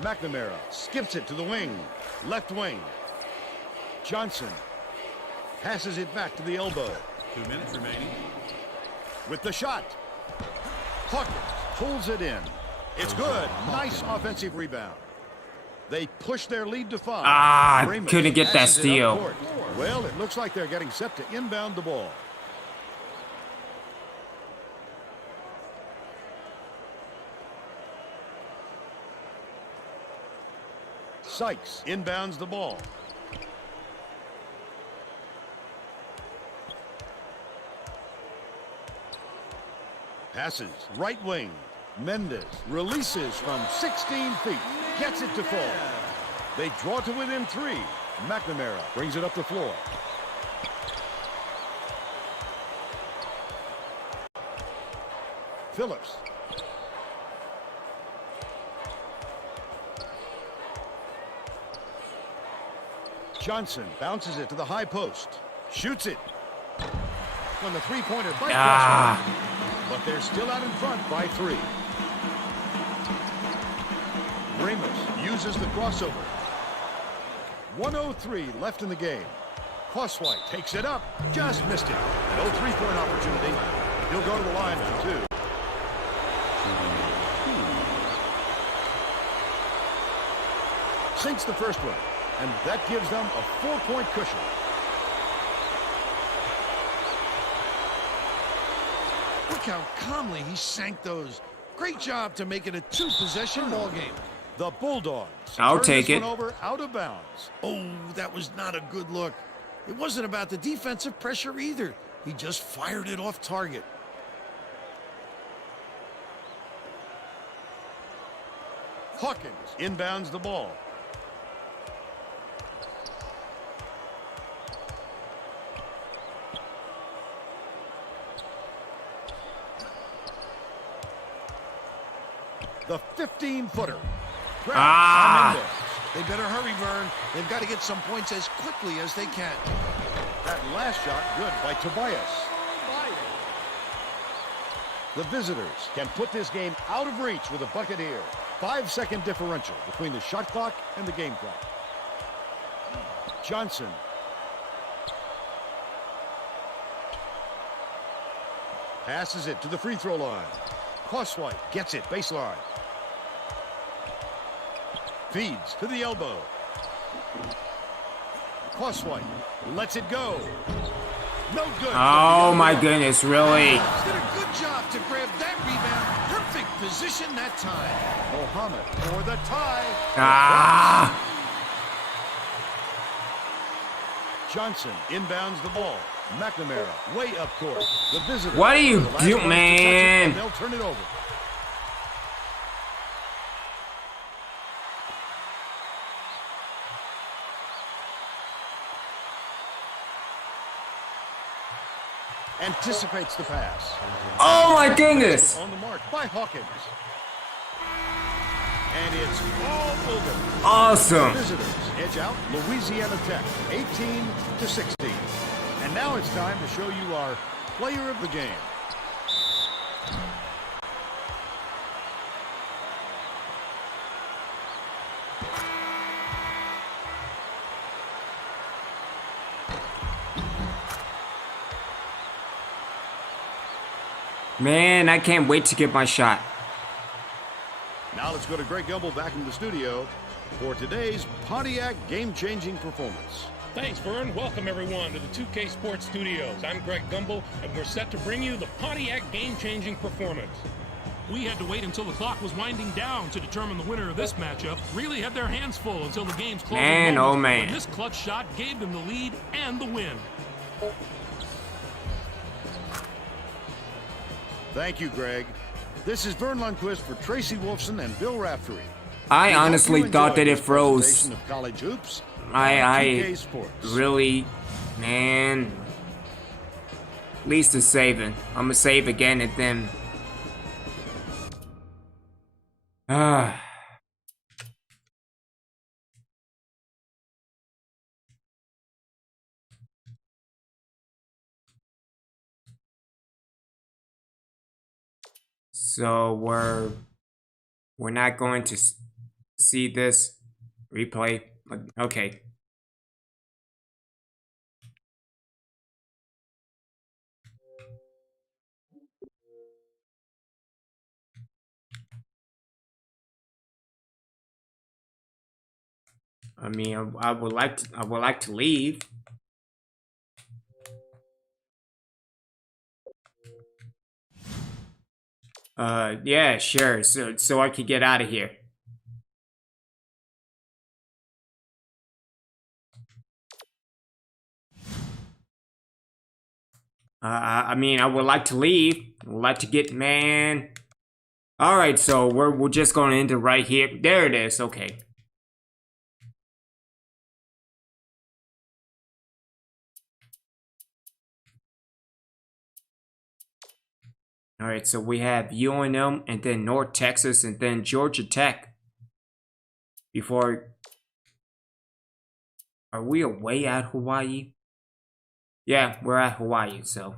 McNamara skips it to the wing. Left wing. Johnson passes it back to the elbow. 2 minutes remaining. With the shot. Hawkins pulls it in. It's good. Nice offensive rebound. They push their lead to 5. Ah, Ramos couldn't get that passes it up steal. court. Well, it looks like they're getting set to inbound the ball. Sykes inbounds the ball. Passes right wing. Mendez releases from 16 feet. Gets it to fall. They draw to within 3. McNamara brings it up the floor. Phillips. Johnson bounces it to the high post. Shoots it. On the three-pointer by Crosswhite. But they're still out in front by 3. Ramos uses the crossover. 1:03 left in the game. Crosswhite takes it up. Just missed it. No three-point opportunity. He'll go to the line for 2. Sinks the first one. And that gives them a 4-point cushion. Look how calmly he sank those. Great job to make it a 2-possession ball game. The Bulldogs I'll turn take this it. one over out of bounds. Oh, that was not a good look. It wasn't about the defensive pressure either. He just fired it off target. Hawkins inbounds the ball. The 15-footer. Ah. They better hurry, Vern. They've got to get some points as quickly as they can. That last shot good by Tobias. The visitors can put this game out of reach with a bucket here. 5-second differential between the shot clock and the game clock. Johnson. Passes it to the free throw line. Crosswhite gets it baseline. Feeds to the elbow. Crosswhite lets it go. No good. Oh my goodness, really? Did a good job to grab that rebound. Perfect position that time. Mohammed for the tie. Ah! Johnson inbounds the ball. McNamara way up court. The visitor. What are you The last doing, one to touch it, man? and they'll turn it over. Anticipates the pass. Oh my goodness! On the mark by Hawkins. And it's all over. Awesome. Visitors edge out Louisiana Tech, 18-16. And now it's time to show you our player of the game. Man, I can't wait to get my shot. Now let's go to Greg Gumbel back in the studio for today's Pontiac game-changing performance. Thanks, Vern. Welcome, everyone, to the 2K Sports Studios. I'm Greg Gumbel, and we're set to bring you the Pontiac game-changing performance. We had to wait until the clock was winding down to determine the winner of this matchup. Really had their hands full until the game's closing Man, moments, oh man. when this clutch shot gave them the lead and the win. Thank you, Greg. This is Vern Lundquist for Tracy Wolfson and Bill Raftery. I We hope honestly you thought enjoyed that it this froze. presentation of College Hoops on I 2K Sports. really, man. At least it's saving. I'm gonna save again and then. Ah. So we're not going to see this replay. Okay. I mean, I would like to leave. Yeah, sure. So I could get out of here. I mean, I would like to leave. I would like to get, man. All right, so we're just going to end it right here. There it is. Okay. All right, so we have UNM and then North Texas and then Georgia Tech. Before, are we away at Hawaii? Yeah, we're at Hawaii, so.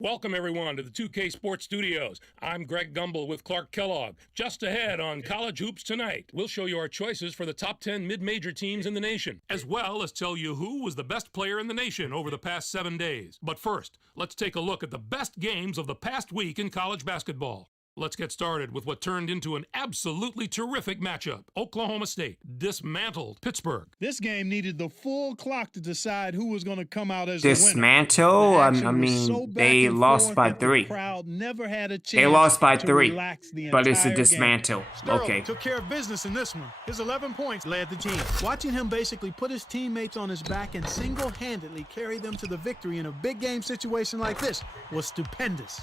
Welcome, everyone, to the 2K Sports Studios. I'm Greg Gumbel with Clark Kellogg. Just ahead on College Hoops Tonight, we'll show you our choices for the top 10 mid-major teams in the nation, as well as tell you who was the best player in the nation over the past 7 days. But first, let's take a look at the best games of the past week in college basketball. Let's get started with what turned into an absolutely terrific matchup. Oklahoma State dismantled Pittsburgh. This game needed the full clock to decide who was going to come out as the winner. Dismantle? The I action was so mean, back they and lost forth by that the 3. crowd never had a chance They lost by to 3, relax the but it's a entire game. dismantle. Sterling Okay. took care of business in this one. His 11 points led the team. Watching him basically put his teammates on his back and single-handedly carry them to the victory in a big game situation like this was stupendous.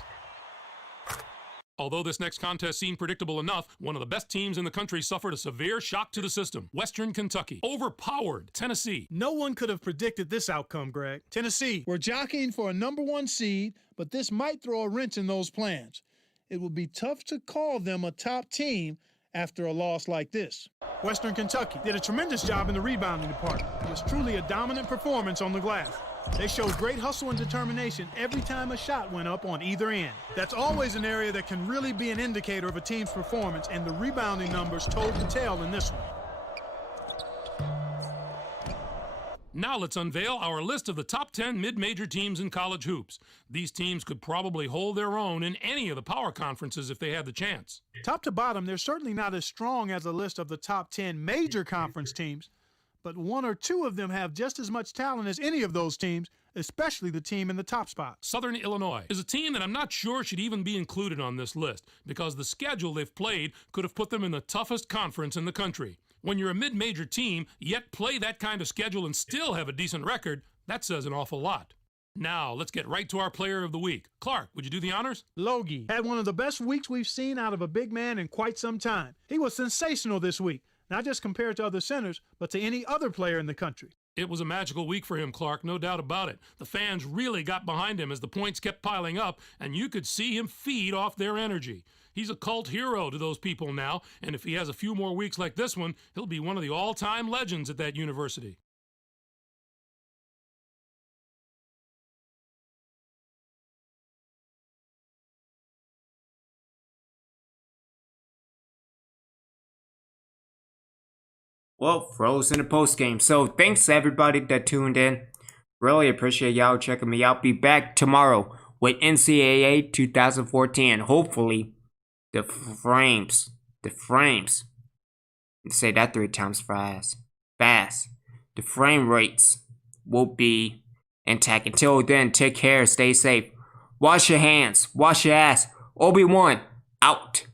Although this next contest seemed predictable enough, one of the best teams in the country suffered a severe shock to the system. Western Kentucky overpowered Tennessee. No one could have predicted this outcome, Greg. Tennessee were jockeying for a #1 seed, but this might throw a wrench in those plans. It would be tough to call them a top team after a loss like this. Western Kentucky did a tremendous job in the rebounding department. It was truly a dominant performance on the glass. They showed great hustle and determination every time a shot went up on either end. That's always an area that can really be an indicator of a team's performance, and the rebounding numbers told the tale in this one. Now let's unveil our list of the top 10 mid-major teams in college hoops. These teams could probably hold their own in any of the power conferences if they had the chance. Top to bottom, they're certainly not as strong as a list of the top 10 major conference teams, but one or two of them have just as much talent as any of those teams, especially the team in the top spot. Southern Illinois is a team that I'm not sure should even be included on this list because the schedule they've played could have put them in the toughest conference in the country. When you're a mid-major team, yet play that kind of schedule and still have a decent record, that says an awful lot. Now, let's get right to our player of the week. Clark, would you do the honors? Logie had one of the best weeks we've seen out of a big man in quite some time. He was sensational this week, not just compared to other centers, but to any other player in the country. It was a magical week for him, Clark, no doubt about it. The fans really got behind him as the points kept piling up, and you could see him feed off their energy. He's a cult hero to those people now, and if he has a few more weeks like this one, he'll be one of the all-time legends at that university. Well, froze in the post game. So thanks to everybody that tuned in. Really appreciate y'all checking me out. Be back tomorrow with NCAA 2014. Hopefully, the frames. Say that 3 times fast. The frame rates will be intact. Until then, take care. Stay safe. Wash your hands. Wash your ass. Obi-Wan out.